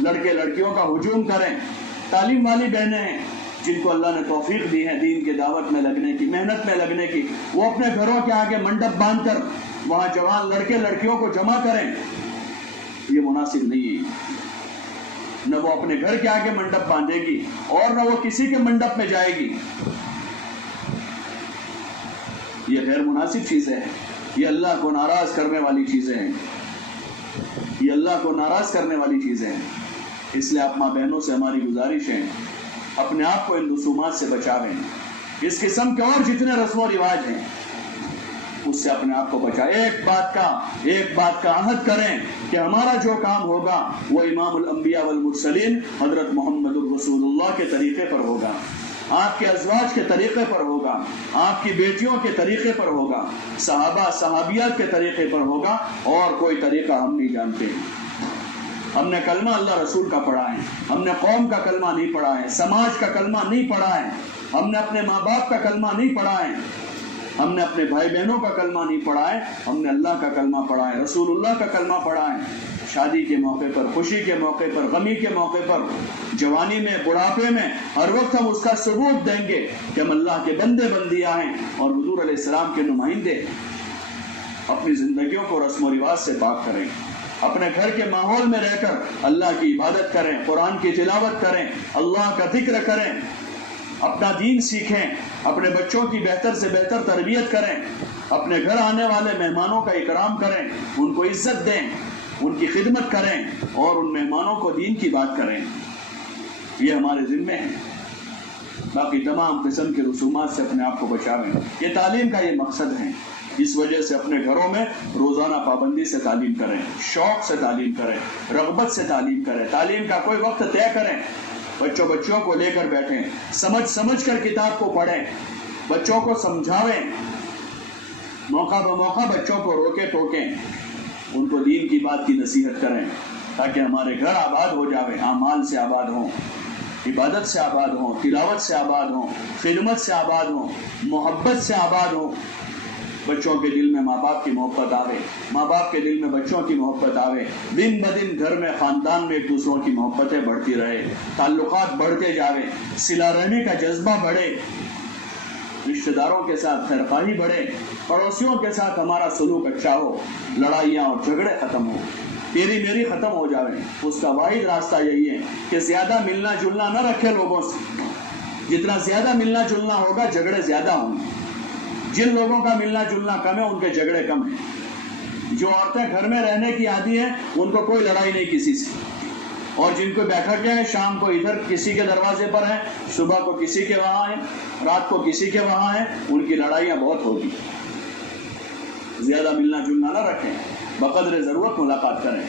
لڑکے لڑکیوں کا ہجوم کریں. تعلیم والی بہنیں ہیں جن کو اللہ نے توفیق دی ہے دین کی دعوت میں لگنے کی، محنت میں لگنے کی، وہ اپنے گھروں کے آگے منڈپ باندھ کر وہاں جوان لڑکے لڑکیوں کو جمع کریں. یہ مناسب نہیں ہے. نہ وہ اپنے گھر کے آگے منڈپ باندھے گی اور نہ وہ کسی کے منڈپ میں جائے گی. یہ غیر مناسب چیزیں ہیں. یہ اللہ کو ناراض کرنے والی چیزیں ہیں. یہ اللہ کو ناراض کرنے والی چیزیں ہیں. اس لیے آپ ماں بہنوں سے ہماری گزارش ہے، اپنے آپ کو ان رسومات سے بچاویں. اس قسم کے اور جتنے رسم و رواج ہیں اس سے اپنے آپ کو بچائیں. ایک بات کا عہد کریں کہ ہمارا جو کام ہوگا وہ امام الانبیاء والمرسلین حضرت محمد الرسول اللہ کے طریقے پر ہوگا، آپ کے ازواج کے طریقے پر ہوگا، آپ کی بیٹیوں کے طریقے پر ہوگا، صحابہ صحابیات کے طریقے پر ہوگا، اور کوئی طریقہ ہم نہیں جانتے. ہم نے کلمہ اللہ رسول کا پڑھا ہے، ہم نے قوم کا کلمہ نہیں پڑھا ہے، سماج کا کلمہ نہیں پڑھا ہے، ہم نے اپنے ماں باپ کا کلمہ نہیں پڑھا ہے، ہم نے اپنے بھائی بہنوں کا کلمہ نہیں پڑھا ہے، ہم نے اللہ کا کلمہ پڑھا ہے، رسول اللہ کا کلمہ پڑھا ہے. شادی کے موقع پر، خوشی کے موقع پر، غمی کے موقع پر، جوانی میں، بڑھاپے میں، ہر وقت ہم اس کا ثبوت دیں گے کہ ہم اللہ کے بندے بندیاں ہیں اور حضور علیہ السلام کے نمائندے. اپنی زندگیوں کو رسم و رواج سے پاک کریں. اپنے گھر کے ماحول میں رہ کر اللہ کی عبادت کریں، قرآن کی تلاوت کریں، اللہ کا ذکر کریں، اپنا دین سیکھیں، اپنے بچوں کی بہتر سے بہتر تربیت کریں، اپنے گھر آنے والے مہمانوں کا اکرام کریں، ان کو عزت دیں، ان کی خدمت کریں اور ان مہمانوں کو دین کی بات کریں. یہ ہمارے ذمے ہیں. باقی تمام قسم کے رسومات سے اپنے آپ کو بچاویں. یہ تعلیم کا یہ مقصد ہے. اس وجہ سے اپنے گھروں میں روزانہ پابندی سے تعلیم کریں، شوق سے تعلیم کریں، رغبت سے تعلیم کریں. تعلیم کا کوئی وقت طے کریں. بچوں کو لے کر بیٹھیں، سمجھ کر کتاب کو پڑھیں، بچوں کو سمجھاویں، موقع بموقع بچوں کو روکے ٹوکیں، ان کو دین کی بات کی نصیحت کریں تاکہ ہمارے گھر آباد ہو جاویں، اعمال سے آباد ہوں، عبادت سے آباد ہوں، تلاوت سے آباد ہوں، خدمت سے آباد ہوں، محبت سے آباد ہوں. بچوں کے دل میں ماں باپ کی محبت آوے، ماں باپ کے دل میں بچوں کی محبت آوے. دن بدن گھر میں، خاندان میں ایک دوسروں کی محبتیں بڑھتی رہے، تعلقات بڑھتے جاوے، صلہ رحمی کا جذبہ بڑھے، رشتہ داروں کے ساتھ خیرخواہی بڑھے، پڑوسیوں کے ساتھ ہمارا سلوک اچھا ہو، لڑائیاں اور جھگڑے ختم ہو، تیری میری ختم ہو جاوے. اس کا واحد راستہ یہی ہے کہ زیادہ ملنا جلنا نہ رکھے لوگوں سے. جتنا زیادہ ملنا جلنا ہوگا جھگڑے زیادہ ہوں گے. جن لوگوں کا ملنا جلنا کم ہے ان کے جھگڑے کم ہیں. جو عورتیں گھر میں رہنے کی عادی ہیں ان کو کوئی لڑائی نہیں کسی سے، اور جن کو بیٹھا کے ہیں شام کو ادھر کسی کے دروازے پر ہیں، صبح کو کسی کے وہاں ہیں، رات کو کسی کے وہاں ہیں، ان کی لڑائیاں بہت ہوگی. زیادہ ملنا جلنا نہ رکھیں، بقدر ضرورت ملاقات کریں.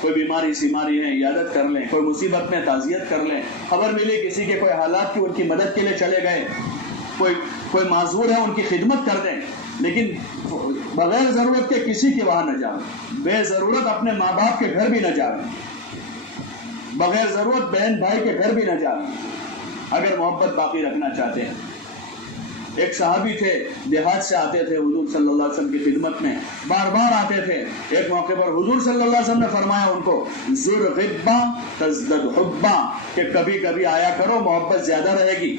کوئی بیماری سیماری ہے عیادت کر لیں، کوئی مصیبت میں تعزیت کر لیں، خبر ملی کسی کے کوئی حالات کی ان کی مدد کے لیے چلے گئے، کوئی معذور ہے ان کی خدمت کر دیں. لیکن بغیر ضرورت کے کسی کے وہاں نہ جائیں، بے ضرورت اپنے ماں باپ کے گھر بھی نہ جائیں، بغیر ضرورت بہن بھائی کے گھر بھی نہ جائیں اگر محبت باقی رکھنا چاہتے ہیں. ایک صحابی تھے، دیہات سے آتے تھے، حضور صلی اللہ علیہ وسلم کی خدمت میں بار بار آتے تھے. ایک موقع پر حضور صلی اللہ علیہ وسلم نے فرمایا ان کو، زر غبا تزدد حبا، کہ کبھی کبھی آیا کرو محبت زیادہ رہے گی.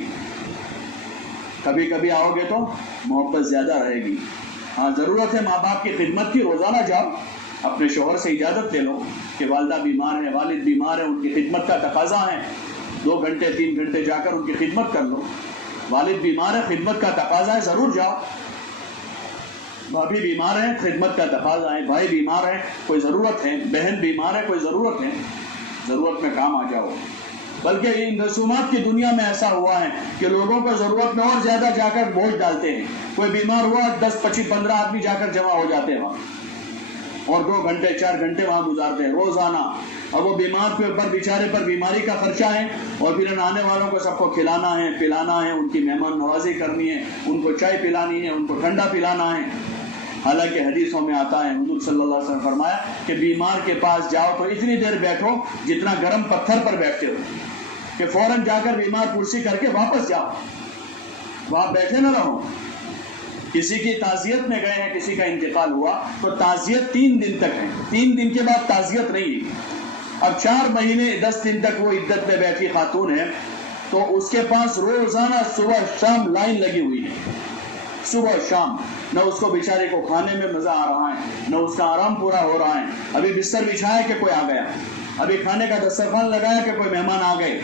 کبھی کبھی آؤ گے تو محبت زیادہ رہے گی. ہاں ضرورت ہے ماں باپ کی خدمت کی، روزانہ جاؤ، اپنے شوہر سے اجازت لے لو کہ والدہ بیمار ہے، والد بیمار ہے، ان کی خدمت کا تقاضا ہے، 2 گھنٹے 3 گھنٹے جا کر ان کی خدمت کر لو. والد بیمار ہے، خدمت کا تقاضا ہے، ضرور جاؤ. بھابھی بیمار ہے، خدمت کا تقاضا ہے، بھائی بیمار ہے، کوئی ضرورت ہے، بہن بیمار ہے، کوئی ضرورت ہے، ضرورت میں کام آ جاؤ۔ بلکہ ان رسومات کی دنیا میں ایسا ہوا ہے کہ لوگوں کو ضرورت میں اور زیادہ جا کر بوجھ ڈالتے ہیں۔ کوئی بیمار ہوا 10 25 15 آدمی جا کر جمع ہو جاتے ہیں وہاں، اور 2 گھنٹے 4 گھنٹے وہاں گزارتے ہیں روزانہ۔ اور وہ بیمار کے اوپر بیچارے پر بیماری کا خرچہ ہے، اور پھر آنے والوں کو سب کو کھلانا ہے، پلانا ہے، ان کی مہمان نوازی کرنی ہے، ان کو چائے پلانی ہے، ان کو ٹھنڈا پلانا ہے۔ حالانکہ حدیثوں میں آتا ہے، حضور صلی اللہ علیہ وسلم فرمایا کہ بیمار کے پاس جاؤ تو اتنی دیر بیٹھو جتنا گرم پتھر پر بیٹھتے ہو، کہ فوراً جا کر بیمار کرسی کر کے واپس جاؤ، وہاں بیٹھے نہ رہو۔ کسی کی تعزیت میں گئے ہیں، کسی کا انتقال ہوا تو تعزیت 3 دن تک ہے، 3 دن کے بعد تعزیت نہیں ہے۔ اب 4 مہینے 10 دن تک وہ عدت میں بیٹھی خاتون ہے، تو اس کے پاس روزانہ صبح شام لائن لگی ہوئی ہے، صبح شام۔ نہ اس کو بیچارے کو کھانے میں مزہ آ رہا ہے، نہ اس کا آرام پورا ہو رہا ہے۔ ابھی بستر بچھایا کہ کوئی آ گیا، ابھی کھانے کا دسترخوان لگایا کہ کوئی مہمان آ گئے۔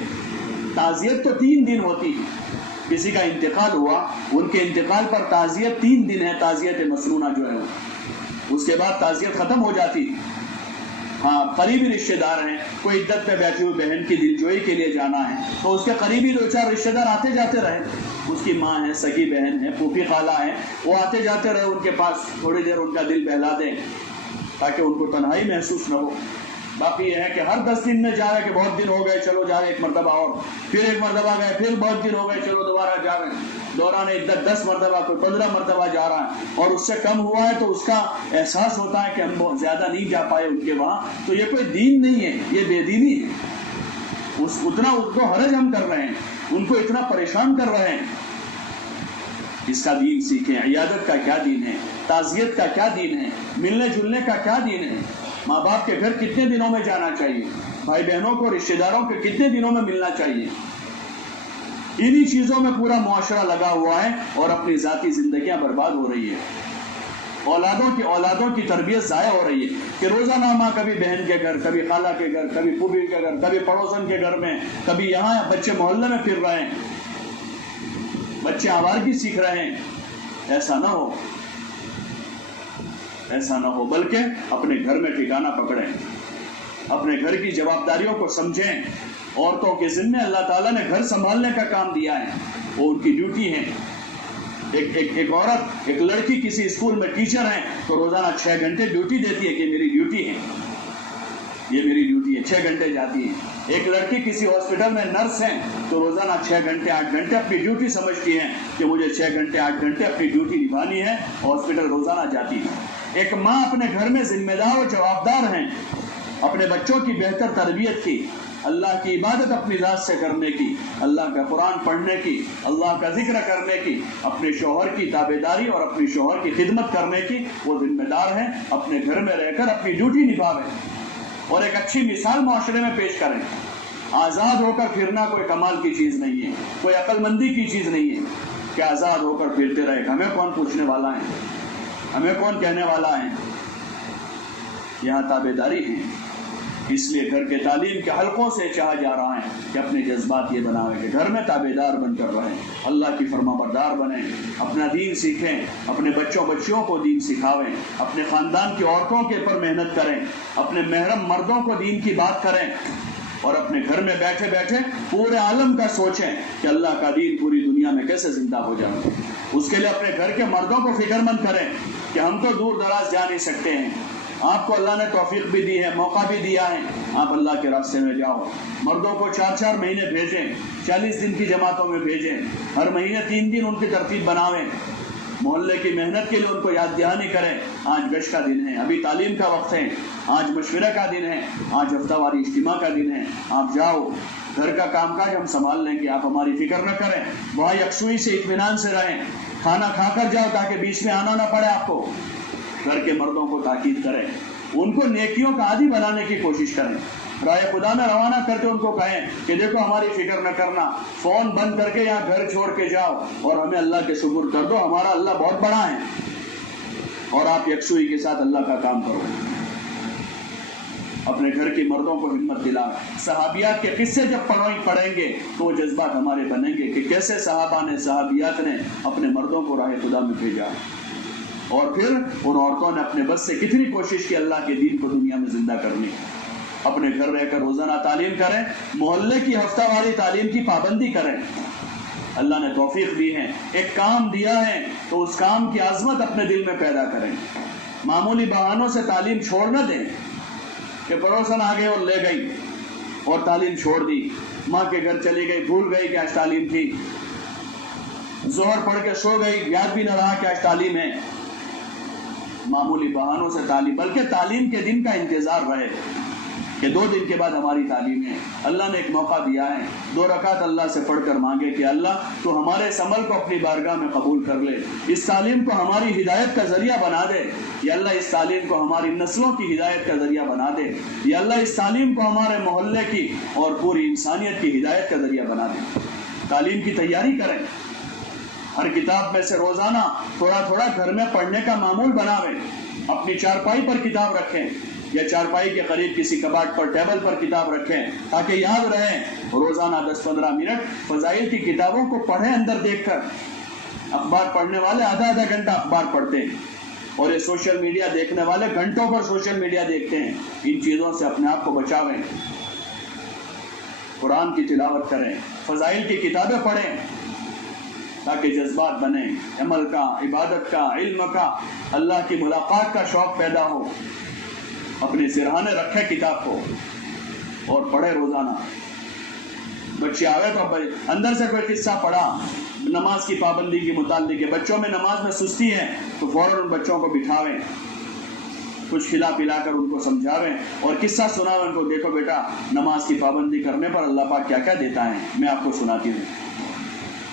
تعزیت تو 3 دن ہوتی ہے۔ کسی کا انتقال ہوا، ان کے انتقال پر تعزیت 3 دن ہے، تعزیت مسنونہ جو ہے، اس کے بعد تعزیت ختم ہو جاتی۔ ہاں، قریبی رشتہ دار ہیں، کوئی عدت میں بیٹھی ہوئی بہن کی دلجوئی کے لیے جانا ہے تو اس کے قریبی 2-4 رشتہ دار آتے جاتے رہے، اس کی ماں ہے، سگی بہن ہے، پھوپھی خالہ ہے، وہ آتے جاتے رہے ان کے پاس، تھوڑی دیر ان کا دل بہلا دیں تاکہ ان کو تنہائی محسوس نہ ہو۔ باقی یہ ہے کہ ہر 10 دن میں جا رہے کہ بہت دن ہو گئے، چلو جا رہے 1 مرتبہ اور، پھر 1 مرتبہ گئے، پھر بہت دن ہو گئے، چلو دوبارہ جا رہے ہیں۔ دوران عدت 10 مرتبہ، کوئی 15 مرتبہ جا رہا ہے، اور اس سے کم ہوا ہے تو اس کا احساس ہوتا ہے کہ ہم بہت زیادہ نہیں جا پائے ان کے وہاں، تو یہ کوئی دین نہیں ہے، یہ بے دینی ہے۔ اتنا ان کو حرج ہم کر رہے ہیں، ان کو اتنا پریشان کر رہے ہیں۔ اس کا دین سیکھیں، عیادت کا کیا دین ہے، تعزیت کا کیا دین ہے، ملنے جلنے کا کیا دین ہے، ماں باپ کے گھر کتنے دنوں میں جانا چاہیے، بھائی بہنوں کو، رشتہ داروں کے کتنے دنوں میں ملنا چاہیے۔ انہی چیزوں میں پورا معاشرہ لگا ہوا ہے اور اپنی ذاتی زندگیاں برباد ہو رہی ہے۔ اولادوں کی تربیت ضائع ہو رہی ہے کہ روزانہ ماں کبھی بہن کے گھر، کبھی خالہ کے گھر، کبھی پھوپھی کے گھر، کبھی پڑوسن کے گھر میں، کبھی یہاں، بچے محلے میں پھر رہے ہیں، بچے آوارگی سیکھ رہے ہیں۔ ایسا نہ ہو، ایسا نہ ہو، بلکہ اپنے گھر میں ٹھکانہ پکڑیں، اپنے گھر کی جوابداریوں کو سمجھیں۔ عورتوں کے ذمے اللہ تعالیٰ نے گھر سنبھالنے کا کام دیا ہے، وہ ان کی ڈیوٹی ہے۔ ایک عورت، ایک لڑکی کسی اسکول میں ٹیچر ہے تو روزانہ 6 گھنٹے ڈیوٹی دیتی ہے کہ میری ڈیوٹی ہے، یہ میری ڈیوٹی ہے، 6 گھنٹے جاتی ہے۔ ایک لڑکی کسی ہاسپٹل میں نرس ہے تو روزانہ 6 گھنٹے 8 گھنٹے اپنی ڈیوٹی سمجھتی ہے کہ مجھے 6 گھنٹے 8 گھنٹے اپنی ڈیوٹی نبھانی ہے، ہاسپٹل روزانہ جاتی ہے۔ ایک ماں اپنے گھر میں ذمہ دار و جوابدار ہیں، اپنے بچوں کی بہتر تربیت کی، اللہ کی عبادت اپنی ذات سے کرنے کی، اللہ کا قرآن پڑھنے کی، اللہ کا ذکر کرنے کی، اپنے شوہر کی تابعداری اور اپنی شوہر کی خدمت کرنے کی وہ ذمہ دار ہیں۔ اپنے گھر میں رہ کر اپنی ڈیوٹی نبھاویں اور ایک اچھی مثال معاشرے میں پیش کریں۔ آزاد ہو کر پھرنا کوئی کمال کی چیز نہیں ہے، کوئی عقل مندی کی چیز نہیں ہے کہ آزاد ہو کر پھرتے رہے۔ ہمیں کون پوچھنے والا ہے، ہمیں کون کہنے والا ہے؟ یہاں تابعداری ہے۔ اس لیے گھر کے تعلیم کے حلقوں سے چاہا جا رہا ہے کہ اپنے جذبات یہ بنائیں کہ گھر میں تابعدار بن کر رہیں، اللہ کی فرما بردار بنیں، اپنا دین سیکھیں، اپنے بچوں کو دین سکھاویں، اپنے خاندان کی عورتوں کے اوپر محنت کریں، اپنے محرم مردوں کو دین کی بات کریں، اور اپنے گھر میں بیٹھے بیٹھے پورے عالم کا سوچیں کہ اللہ کا دین پوری دنیا میں کیسے زندہ ہو جائے۔ اس کے لیے اپنے گھر کے مردوں کو فکر مند کریں کہ ہم تو دور دراز جا نہیں سکتے ہیں، آپ کو اللہ نے توفیق بھی دی ہے، موقع بھی دیا ہے، آپ اللہ کے راستے میں جاؤ۔ مردوں کو 4-4 مہینے بھیجیں، 40 دن کی جماعتوں میں بھیجیں، ہر مہینے 3 دن ان کی ترتیب بناویں، محلے کی محنت کے لیے ان کو یاد دہانی کریں۔ آج گشت کا دن ہے، ابھی تعلیم کا وقت ہے، آج مشورہ کا دن ہے، آج ہفتہ واری اجتماع کا دن ہے، آپ جاؤ، گھر کا کام کاج ہم سنبھال لیں گے، آپ ہماری فکر نہ کریں، وہاں یکسوئی سے اطمینان سے رہیں، کھانا کھا کر جاؤ تاکہ بیچ میں آنا نہ پڑے آپ کو۔ گھر کے مردوں کو تاکید کریں، ان کو نیکیوں کا عادی بنانے کی کوشش کریں، راہ خدا میں روانہ کرتے ان کو کہیں کہ دیکھو ہماری فکر نہ کرنا، فون بند کر کے یہاں گھر چھوڑ کے جاؤ اور ہمیں اللہ کے شکر کر دو، ہمارا اللہ بہت بڑا ہے، اور آپ یکسوئی کے ساتھ اللہ کا کام کرو۔ اپنے گھر کی مردوں کو ہمت دلا۔ صحابیات کے قصے جب پڑھیں گے تو وہ جذبات ہمارے بنیں گے کہ کیسے صحابہ نے، صحابیات نے اپنے مردوں کو راہ خدا میں بھیجا، اور پھر ان عورتوں نے اپنے بس سے کتنی کوشش کی اللہ کے دین کو دنیا میں زندہ کرنے کی. اپنے گھر رہ کر روزانہ تعلیم کریں, محلے کی ہفتہ واری تعلیم کی پابندی کریں. اللہ نے توفیق دی ہے, ایک کام دیا ہے تو اس کام کی عظمت اپنے دل میں پیدا کریں. معمولی بہانوں سے تعلیم چھوڑ نہ دیں کہ پڑوسن آ گئے اور لے گئی اور تعلیم چھوڑ دی, ماں کے گھر چلی گئی, بھول گئی کہ آج تعلیم تھی, ظہر پڑھ کے سو گئی, یاد بھی نہ رہا کہ آج تعلیم ہے. معمولی بہانوں سے تعلیم, بلکہ تعلیم کے دن کا انتظار رہے کہ 2 دن کے بعد ہماری تعلیم ہے. اللہ نے ایک موقع دیا ہے, 2 رکعت اللہ سے پڑھ کر مانگے کہ اللہ تو ہمارے اس عمل کو اپنی بارگاہ میں قبول کر لے, اس تعلیم کو ہماری ہدایت کا ذریعہ بنا دے, یا اللہ اس تعلیم کو ہماری نسلوں کی ہدایت کا ذریعہ بنا دے, یا اللہ اس تعلیم کو ہمارے محلے کی اور پوری انسانیت کی ہدایت کا ذریعہ بنا دے. تعلیم کی تیاری کریں, ہر کتاب میں سے روزانہ تھوڑا تھوڑا گھر میں پڑھنے کا معمول بناویں. اپنی چارپائی پر کتاب رکھیں یا چارپائی کے قریب کسی کباٹ پر ٹیبل پر کتاب رکھیں تاکہ یاد رہے. روزانہ 10-15 منٹ فضائل کی کتابوں کو پڑھیں اندر دیکھ کر. اخبار پڑھنے والے آدھا گھنٹہ اخبار پڑھتے ہیں اور یہ سوشل میڈیا دیکھنے والے گھنٹوں پر سوشل میڈیا دیکھتے ہیں. ان چیزوں سے اپنے آپ کو بچاویں. قرآن کی تلاوت کریں, فضائل کی کتابیں پڑھیں تاکہ جذبات بنیں, عمل کا, عبادت کا, علم کا, اللہ کی ملاقات کا شوق پیدا ہو. اپنے سرہانے رکھے کتاب کو اور پڑھے روزانہ. بچے آوے تو اندر سے کوئی قصہ پڑھا نماز کی پابندی کے متعلق ہے, بچوں میں نماز میں سستی ہے تو فوراً ان بچوں کو بٹھاویں, کچھ کھلا پلا کر ان کو سمجھاویں اور قصہ سناویں ان کو. دیکھو بیٹا, نماز کی پابندی کرنے پر اللہ پاک کیا کیا دیتا ہے, میں آپ کو سناتی ہوں.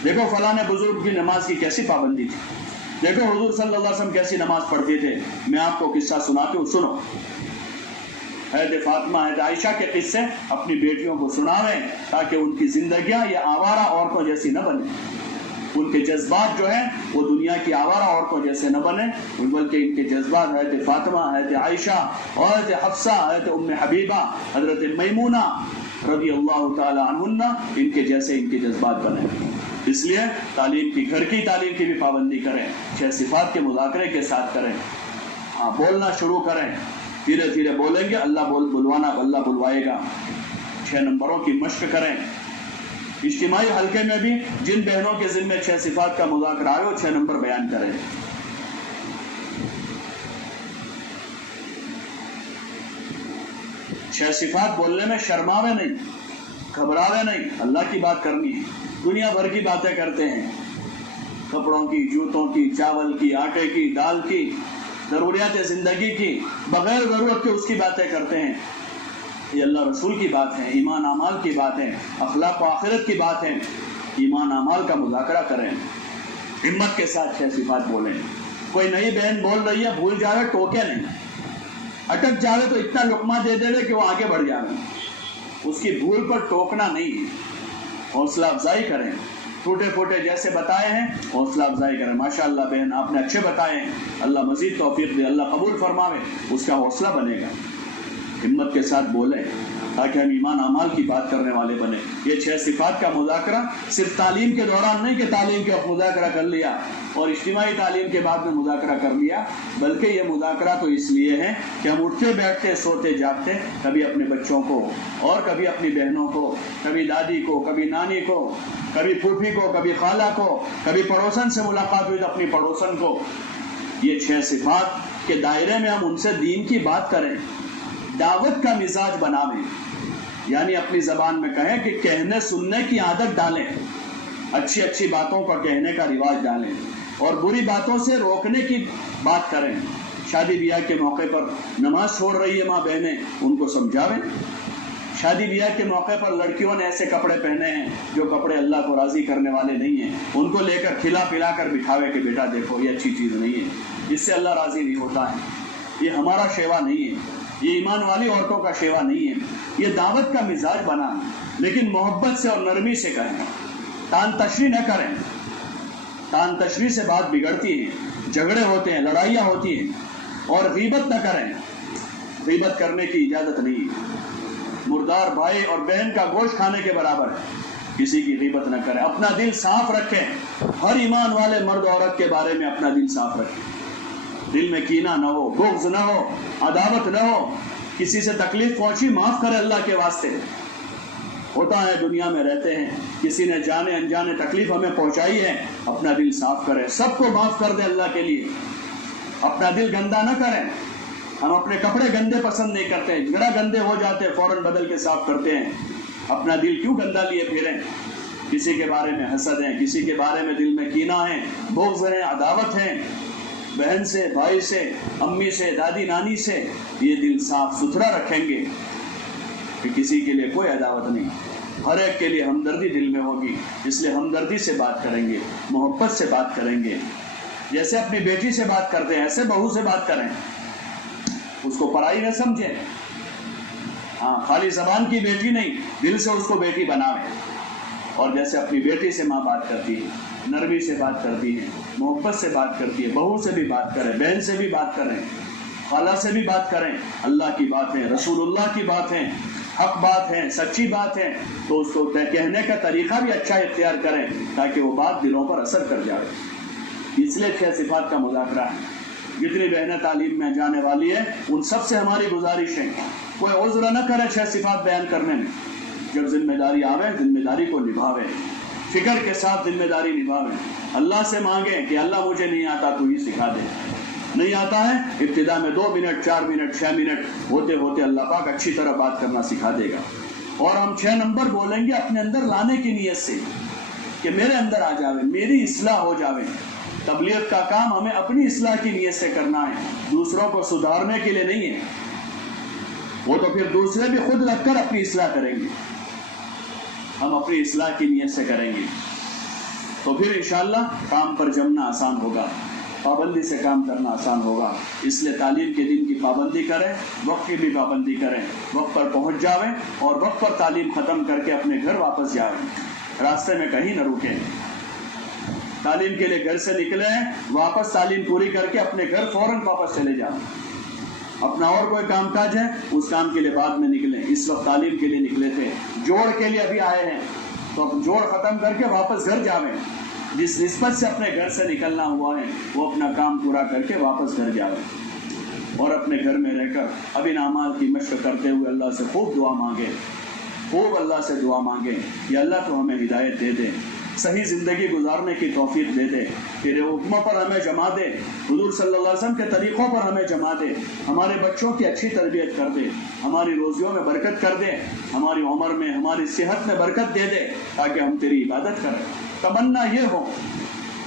دیکھو فلاں بزرگ کی نماز کی کیسی پابندی تھی, دیکھو حضور صلی اللہ علیہ وسلم کیسی نماز پڑھتے تھے, میں آپ کو قصہ سناتی ہوں, سنو. حضرت فاطمہ, حضرت عائشہ کے قصے اپنی بیٹیوں کو سناویں تاکہ ان کی زندگیاں یہ آوارہ عورتوں جیسی نہ بنے. ان کے جذبات جو ہیں وہ دنیا کی آوارہ عورتوں جیسے نہ بنے, بلکہ ان کے جذبات حضرت فاطمہ, حضرت عائشہ اور حضرت حفصہ, حضرت ام حبیبہ, حضرت میمونہ رضی اللہ تعالی عنہن, ان کے جیسے ان کے جذبات بنے. اس لیے تعلیم کی, گھر کی تعلیم کی بھی پابندی کریں, 6 صفات کے مذاکرے کے ساتھ کریں. ہاں, بولنا شروع کریں, دھیرے دھیرے بولیں گے, اللہ اللہ بلوائے گا. 6 نمبروں کی مشق کریں. اجتماعی حلقے میں بھی جن بہنوں کے ذمہ 6 صفات کا مذاکرہ آئے وہ 6 نمبر بیان کریں. 6 صفات بولنے میں شرماوے نہیں, گھبراوے نہیں. اللہ کی بات کرنی ہے, دنیا بھر کی باتیں کرتے ہیں, کپڑوں کی, جوتوں کی, چاول کی, آٹے کی, دال کی, ضروریات زندگی کی, بغیر ضرورت کے اس کی باتیں کرتے ہیں. یہ اللہ رسول کی بات ہے, ایمان اعمال کی بات ہے, اخلاق و آخرت کی بات ہے. ایمان اعمال کا مذاکرہ کریں, ہمت کے ساتھ 6 صفات بولیں. کوئی نئی بہن بول رہی ہے, بھول جاوے ٹوکے نہیں, اٹک جاوے تو اتنا لقمہ دے دے کہ وہ آگے بڑھ جاوے. اس کی بھول پر ٹوکنا نہیں ہے, حوصلہ افزائی کریں. ٹوٹے پھوٹے جیسے بتائے ہیں حوصلہ افزائی کریں. ماشاءاللہ بہن آپ نے اچھے بتائے ہیں, اللہ مزید توفیق دے, اللہ قبول فرماوے, اس کا حوصلہ بنے گا. ہمت کے ساتھ بولیں تاکہ ہم ایمان اعمال کی بات کرنے والے بنے. یہ 6 صفات کا مذاکرہ صرف تعلیم کے دوران نہیں کہ تعلیم کے وقت مذاکرہ کر لیا اور اجتماعی تعلیم کے بعد میں مذاکرہ کر لیا, بلکہ یہ مذاکرہ تو اس لیے ہے کہ ہم اٹھتے بیٹھتے سوتے جاگتے کبھی اپنے بچوں کو اور کبھی اپنی بہنوں کو, کبھی دادی کو, کبھی نانی کو, کبھی پھوپھی کو, کبھی خالہ کو, کبھی پڑوسن سے ملاقات ہوئی تو اپنی پڑوسن کو. یہ 6 صفات کے دائرے میں ہم ان سے دین کی بات کریں, دعوت کا مزاج بناویں, یعنی اپنی زبان میں کہیں کہ کہنے سننے کی عادت ڈالیں, اچھی اچھی باتوں کا کہنے کا رواج ڈالیں اور بری باتوں سے روکنے کی بات کریں. شادی بیاہ کے موقع پر نماز چھوڑ رہی ہے ماں بہنیں, ان کو سمجھاویں. شادی بیاہ کے موقع پر لڑکیوں نے ایسے کپڑے پہنے ہیں جو کپڑے اللہ کو راضی کرنے والے نہیں ہیں, ان کو لے کر کھلا پلا کر بٹھاوے کہ بیٹا دیکھو یہ اچھی چیز نہیں ہے, اس سے اللہ راضی نہیں ہوتا ہے, یہ ہمارا شیوا نہیں ہے, یہ ایمان والی عورتوں کا شیوا نہیں ہے. یہ دعوت کا مزاج بنا, لیکن محبت سے اور نرمی سے کریں, تان تشریح نہ کریں. تان تشریح سے بات بگڑتی ہے, جھگڑے ہوتے ہیں, لڑائیاں ہوتی ہیں. اور غیبت نہ کریں, غیبت کرنے کی اجازت نہیں ہے. مردار بھائی اور بہن کا گوشت کھانے کے برابر ہے, کسی کی غیبت نہ کریں. اپنا دل صاف رکھیں, ہر ایمان والے مرد عورت کے بارے میں اپنا دل صاف رکھیں. دل میں کینہ نہ ہو، بغض نہ ہو، عداوت نہ ہو، کسی سے تکلیف پہنچی معاف کرے اللہ کے واسطے۔ ہوتا ہے دنیا میں رہتے ہیں، کسی نے جانے انجانے تکلیف ہمیں پہنچائی ہے، اپنا دل صاف کرے، سب کو معاف کر دے اللہ کے لیے، اپنا دل گندا نہ کریں۔ ہم اپنے کپڑے گندے پسند نہیں کرتے، ذرا گندے ہو جاتے فوراً بدل کے صاف کرتے ہیں۔ اپنا دل کیوں گندا لیے پھریں؟ کسی کے بارے میں حسد ہے، کسی کے بارے میں دل میں کینہ ہے، بغض ہے، عداوت ہے، بہن سے، بھائی سے، امی سے، دادی نانی سے، یہ دل صاف ستھرا رکھیں گے کہ کسی کے لیے کوئی عداوت نہیں، ہر ایک کے لیے ہمدردی دل میں ہوگی، اس لیے ہمدردی سے بات کریں گے، محبت سے بات کریں گے، جیسے اپنی بیٹی سے بات کرتے ہیں ایسے بہو سے بات کریں، اس کو پرائی نہ سمجھیں، ہاں خالی زبان کی بیٹی نہیں، دل سے اس کو بیٹی بناویں، اور جیسے اپنی بیٹی سے ماں بات کرتی ہے، نرمی سے بات کرتی ہے، محبت سے بات کرتی ہے، بہو سے بھی بات کریں، بہن سے بھی بات کریں، خالہ سے بھی بات کریں، اللہ کی بات ہے، رسول اللہ کی بات ہے، حق بات ہے، سچی بات ہے، تو اس کو کہنے کا طریقہ بھی اچھا اختیار کریں تاکہ وہ بات دلوں پر اثر کر جائے۔ اس لیے 6 صفات کا مذاکرہ ہے۔ جتنی بہنیں تعلیم میں جانے والی ہیں ان سب سے ہماری گزارش ہے کوئی عذر نہ کرے 6 صفات بیان کرنے میں، جب ذمہ داری آوے ذمہ داری کو نبھاوے، فکر کے ساتھ ذمہ داری نبھاوے، اللہ سے مانگیں کہ اللہ مجھے نہیں آتا تو ہی سکھا دے، نہیں آتا ہے ابتدا میں 2 منٹ 4 منٹ 6 منٹ ہوتے ہوتے اللہ پاک اچھی طرح بات کرنا سکھا دے گا، اور ہم 6 نمبر بولیں گے اپنے اندر لانے کی نیت سے کہ میرے اندر آ جاوے، میری اصلاح ہو جاوے۔ تبلیغ کا کام ہمیں اپنی اصلاح کی نیت سے کرنا ہے، دوسروں کو سدھارنے کے لیے نہیں ہے، وہ تو پھر دوسرے بھی خود لگ کر اپنی اصلاح کریں گے، ہم اپنی اصلاح کی نیت سے کریں گے تو پھر انشاءاللہ کام پر جمنا آسان ہوگا، پابندی سے کام کرنا آسان ہوگا۔ اس لیے تعلیم کے دن کی پابندی کریں، وقت کی بھی پابندی کریں، وقت پر پہنچ جاویں اور وقت پر تعلیم ختم کر کے اپنے گھر واپس جائیں، راستے میں کہیں نہ رکیں۔ تعلیم کے لیے گھر سے نکلے ہیں، واپس تعلیم پوری کر کے اپنے گھر فوراً واپس چلے جائیں، اپنا اور کوئی کام کاج ہے اس کام کے لیے بعد میں نکلیں، اس وقت تعلیم کے لیے نکلے تھے، جوڑ کے لیے ابھی آئے ہیں تو اب جوڑ ختم کر کے واپس گھر جاویں، جس نسبت سے اپنے گھر سے نکلنا ہوا ہے وہ اپنا کام پورا کر کے واپس گھر جاویں، اور اپنے گھر میں رہ کر اب ان اعمال کی مشق کرتے ہوئے اللہ سے خوب دعا مانگے، خوب اللہ سے دعا مانگے کہ اللہ تو ہمیں ہدایت دے دے، صحیح زندگی گزارنے کی توفیق دے دے، تیرے حکموں پر ہمیں جما دے، حضور صلی اللہ علیہ وسلم کے طریقوں پر ہمیں جما دے، ہمارے بچوں کی اچھی تربیت کر دے، ہماری روزیوں میں برکت کر دے، ہماری عمر میں ہماری صحت میں برکت دے دے تاکہ ہم تیری عبادت کریں۔ تمنا یہ ہو،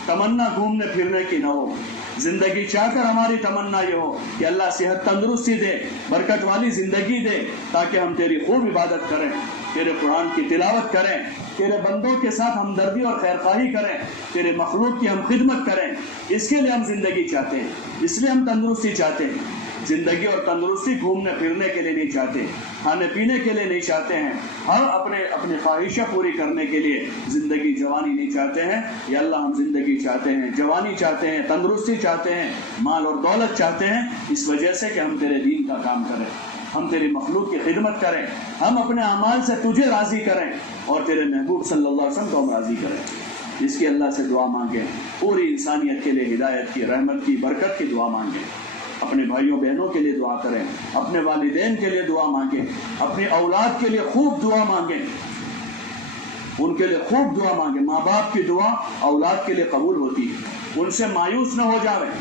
تمنا گھومنے پھرنے کی نہ ہو، زندگی چاہ کر ہماری تمنا یہ ہو کہ اللہ صحت تندرستی دے، برکت والی زندگی دے تاکہ ہم تیری خوب عبادت کریں، تیرے قرآن کی تلاوت کریں، تیرے بندوں کے ساتھ ہمدردی اور خیرخواہی کریں، تیرے مخلوق کی ہم خدمت کریں، اس کے لیے ہم زندگی چاہتے ہیں، اس لیے ہم تندرستی چاہتے ہیں۔ زندگی اور تندرستی گھومنے پھرنے کے لیے نہیں چاہتے، کھانے پینے کے لیے نہیں چاہتے ہیں، ہر اپنے خواہشیں پوری کرنے کے لیے زندگی جوانی نہیں چاہتے ہیں، یا اللہ ہم زندگی چاہتے ہیں، جوانی چاہتے ہیں، تندرستی چاہتے ہیں، مال اور دولت چاہتے ہیں، اس وجہ سے کہ ہم تیرے دین کا کام کریں، ہم تیری مخلوق کی خدمت کریں، ہم اپنے اعمال سے تجھے راضی کریں اور تیرے محبوب صلی اللہ علیہ وسلم کو ہم راضی کریں۔ اس کی اللہ سے دعا مانگیں، پوری انسانیت کے لیے ہدایت کی، رحمت کی، برکت کی دعا مانگیں، اپنے بھائیوں بہنوں کے لیے دعا کریں، اپنے والدین کے لیے دعا مانگیں، اپنی اولاد کے لیے خوب دعا مانگیں، ان کے لیے خوب دعا مانگیں۔ ماں باپ کی دعا اولاد کے لیے قبول ہوتی ہے، ان سے مایوس نہ ہو جاویں،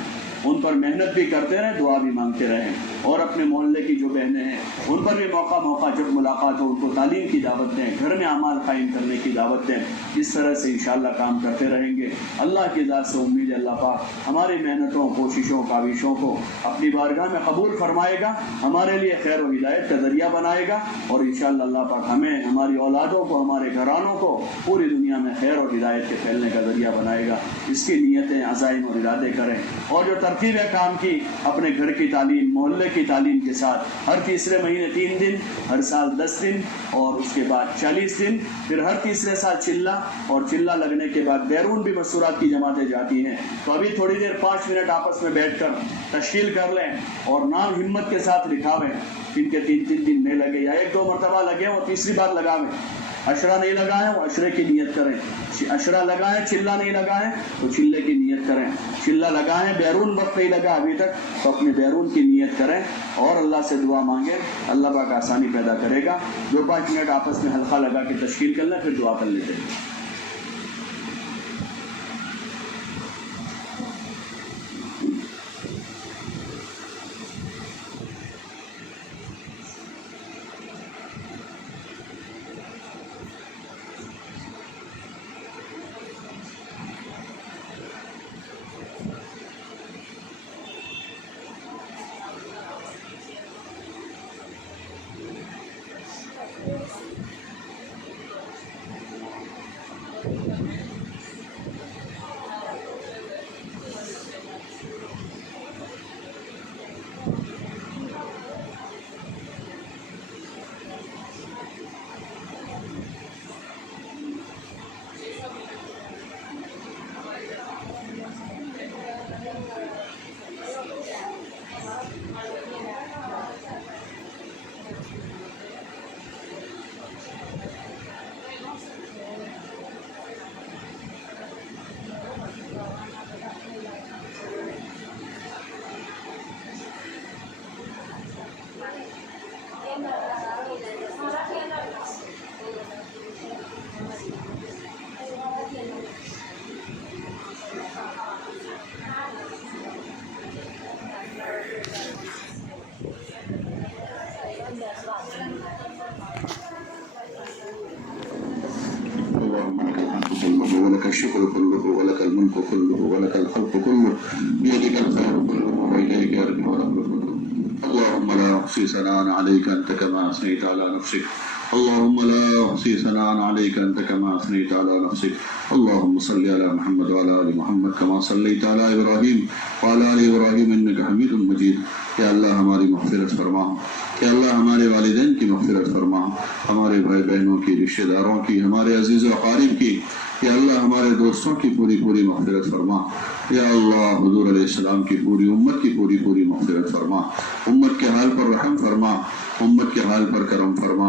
ان پر محنت بھی کرتے رہیں، دعا بھی مانگتے رہیں، اور اپنے محلے کی جو بہنیں ہیں ان پر بھی موقع جب ملاقات ہو ان کو تعلیم کی دعوت دیں، گھر میں اعمال قائم کرنے کی دعوت دیں۔ اس طرح سے انشاءاللہ کام کرتے رہیں گے۔ اللہ کی ذات سے امید ہے اللہ پاک ہماری محنتوں، کوششوں، کاوشوں کو اپنی بارگاہ میں قبول فرمائے گا، ہمارے لیے خیر و ہدایت کا ذریعہ بنائے گا، اور انشاءاللہ اللہ پاک ہمیں، ہماری اولادوں کو، ہمارے گھرانوں کو پوری دنیا میں خیر اور ہدایت کے پھیلنے کا ذریعہ بنائے گا۔ اس کی نیتیں، عزائم اور ارادے کریں، اور جو ترتیب کام کی اپنے گھر کی تعلیم، محلے کی تعلیم کے ساتھ ہر تیسرے مہینے 3 دن، ہر سال 10 دن، اور اس کے بعد 40 دن، پھر ہر تیسرے سال چلہ، اور چلہ لگنے کے بعد بیرون بھی مستورات کی جماعتیں جاتی ہیں، تو ابھی تھوڑی دیر 5 منٹ آپس میں بیٹھ کر تشکیل کر لیں اور نام ہمت کے ساتھ لکھاویں، ان کے 3 دن نہیں لگے یا 1-2 مرتبہ لگے اور تیسری بار لگاویں، اشرا نہیں لگائیں وہ اشرے کی نیت کریں، اشرا لگائیں چلہ نہیں لگائیں تو چلے کی نیت کریں، چلہ لگائیں بیرون وقت نہیں لگا ابھی تک تو اپنے بیرون کی نیت کریں اور اللہ سے دعا مانگیں، اللہ پاک آسانی پیدا کرے گا۔ 2-5 منٹ آپس میں حلقہ لگا کے تشکیل کر لیں، پھر دعا کر لیتے ہیں۔ ولك الشكر كله ولك الملك كله ولك الخلق كله بيدك الخير كله وإليك يرجع الأمر كله. اللهم لا أحصي ثناء عليك أنت كما أثنيت على نفسك، اللهم لا أحصي ثناء عليك أنت كما أثنيت على نفسك. اللهم صل على محمد وعلى آل محمد كما صليت على إبراهيم وعلى آل إبراهيم إنك حميد مجيد. یا اللہ ہماری مغفرت فرما، یا اللہ ہمارے والدین کی مغفرت فرما، ہمارے بھائی بہنوں کی، رشتہ داروں کی، ہمارے عزیز و اقارب کی، یا اللہ ہمارے دوستوں کی پوری پوری مغفرت فرما، یا اللہ حضور علیہ السلام کی پوری امت کی پوری پوری مغفرت فرما، امت کے حال پر رحم فرما، امت کے حال پر کرم فرما،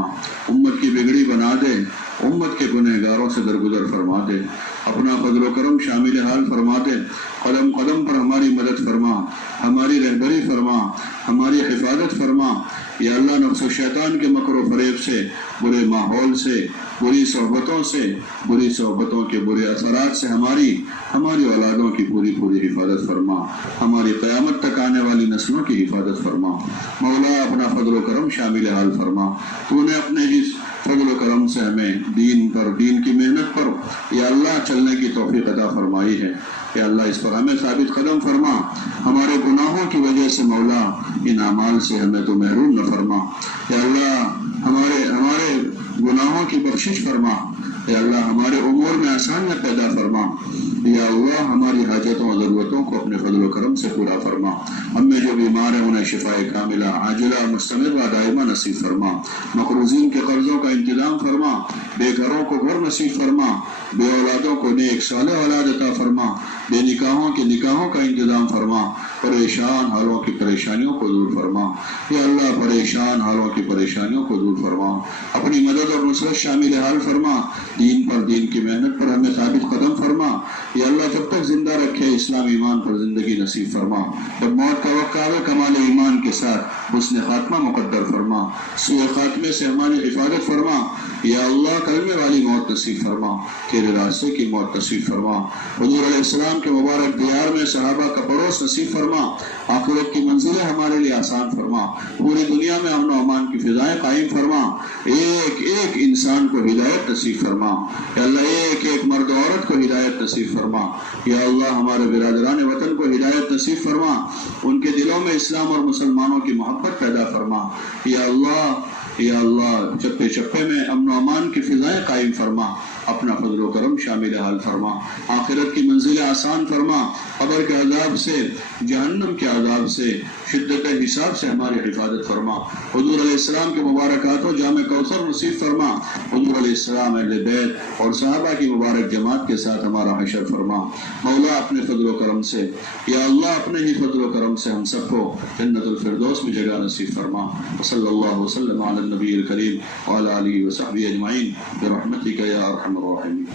امت کی بگڑی بنا دے، امت کے گنہگاروں سے درگزر فرما دے، اپنا فضل و کرم شامل حال فرما دے، قدم قدم پر ہماری مدد فرما، ہماری رہبری فرما، ہماری حفاظت فرما، یا اللہ نفس و شیطان کے مکر و فریب سے، برے ماحول سے، بری صحبتوں کے برے اثرات سے ہماری اولادوں کی پوری پوری حفاظت فرما، ہماری قیامت تک آنے والی نسلوں کی حفاظت فرما۔ مولا اپنا فضل و کرم شامل حال فرما، تو نے اپنے ہی فضل و کرم سے ہمیں دین کی محنت پر یا اللہ چلنے کی توفیق عطا فرمائی ہے، یا اللہ اس پر ہمیں ثابت قدم فرما، ہمارے گناہوں کی وجہ سے مولا ان اعمال سے ہمیں تو محروم نہ فرما، یا اللہ ہمارے گناہوں کی بخشش فرما، یا اللہ ہمارے امور میں آسانیاں پیدا فرما، یا اللہ ہماری حاجتوں اور ضرورتوں کو اپنے فضل و کرم سے پورا فرما، ہم میں جو بیمار ہیں انہیں شفاء کاملہ عاجلہ مستمر و دائمہ نصیب فرما، مقروضین کے قرضوں کا انتظام فرما، بے گھروں کو گھر نصیب فرما، بے اولادوں کو نیک صالح اولاد عطا فرما، بے نکاحوں کے نکاحوں کا انتظام فرما، پریشان حالوں کی پریشانیوں کو دور فرما، یا اللہ پریشان حالوں کی پریشانیوں کو دور فرما، اپنی مدد اور نصرت شامل حال فرما، دین کی محنت پر ہمیں ثابت قدم فرما، یا اللہ جب تک زندہ رکھے اسلام ایمان پر زندگی نصیب فرما، جب موت کا وقت آوے کمال ایمان کے ساتھ حسن خاتمہ مقدر فرما، سوء خاتمے سے ہماری حفاظت فرما، یا اللہ کلمے والی موت نصیب فرما، تیرے راستے کی موت نصیب فرما، حضور علیہ السلام کے مبارک دیار میں صحابہ کا پڑوس نصیب فرما، آخرت کی منزلیں ہمارے لیے آسان فرما، پوری دنیا میں امن و امان کی فضائیں قائم فرما، ایک ایک انسان کو ہدایت نصیب فرما، یا اللہ ایک ایک مرد و عورت کو ہدایت نصیب فرما، یا اللہ ہمارے برادران وطن کو ہدایت نصیب فرما، ان کے دلوں میں اسلام اور مسلمانوں کی محبت پیدا فرما، یا اللہ چپے چپے میں امن و امان کی فضائیں قائم فرما، اپنا فضل و کرم شامل حال فرما، آخرت کی منزل آسان فرما، قبر کے عذاب سے، جہنم کے عذاب سے، شدت حساب سے ہماری حفاظت فرما، حضور علیہ السلام کے مبارکات و جامع کوثر نصیب فرما، حضور علیہ السلام اہل بیت اور صحابہ کی مبارک جماعت کے ساتھ ہمارا حشر فرما۔ مولا اپنے فضل و کرم سے، یا اللہ اپنے ہی فضل و کرم سے ہم سب کو جنت الفردوس میں جگہ نصیب فرما۔ صلی اللہ وسلم علی النبی الکریم وعلی آلہ وصحبہ اجمعین برحمتک یا ارحم الراحمین۔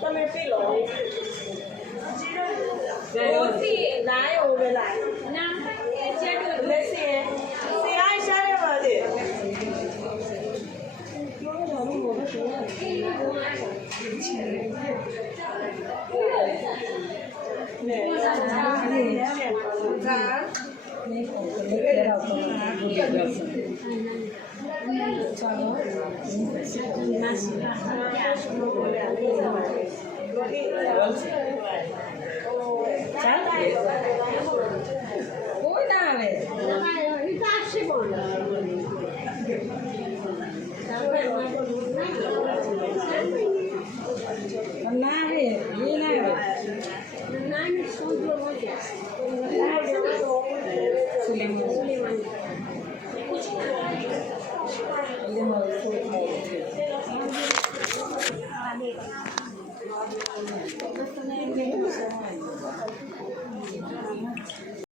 તમે પી લો લાય ઓવે લાય લેસી સી આય સારે વાદે કોઈ ના આવે ના આવે એ ના આવે સુલેમાન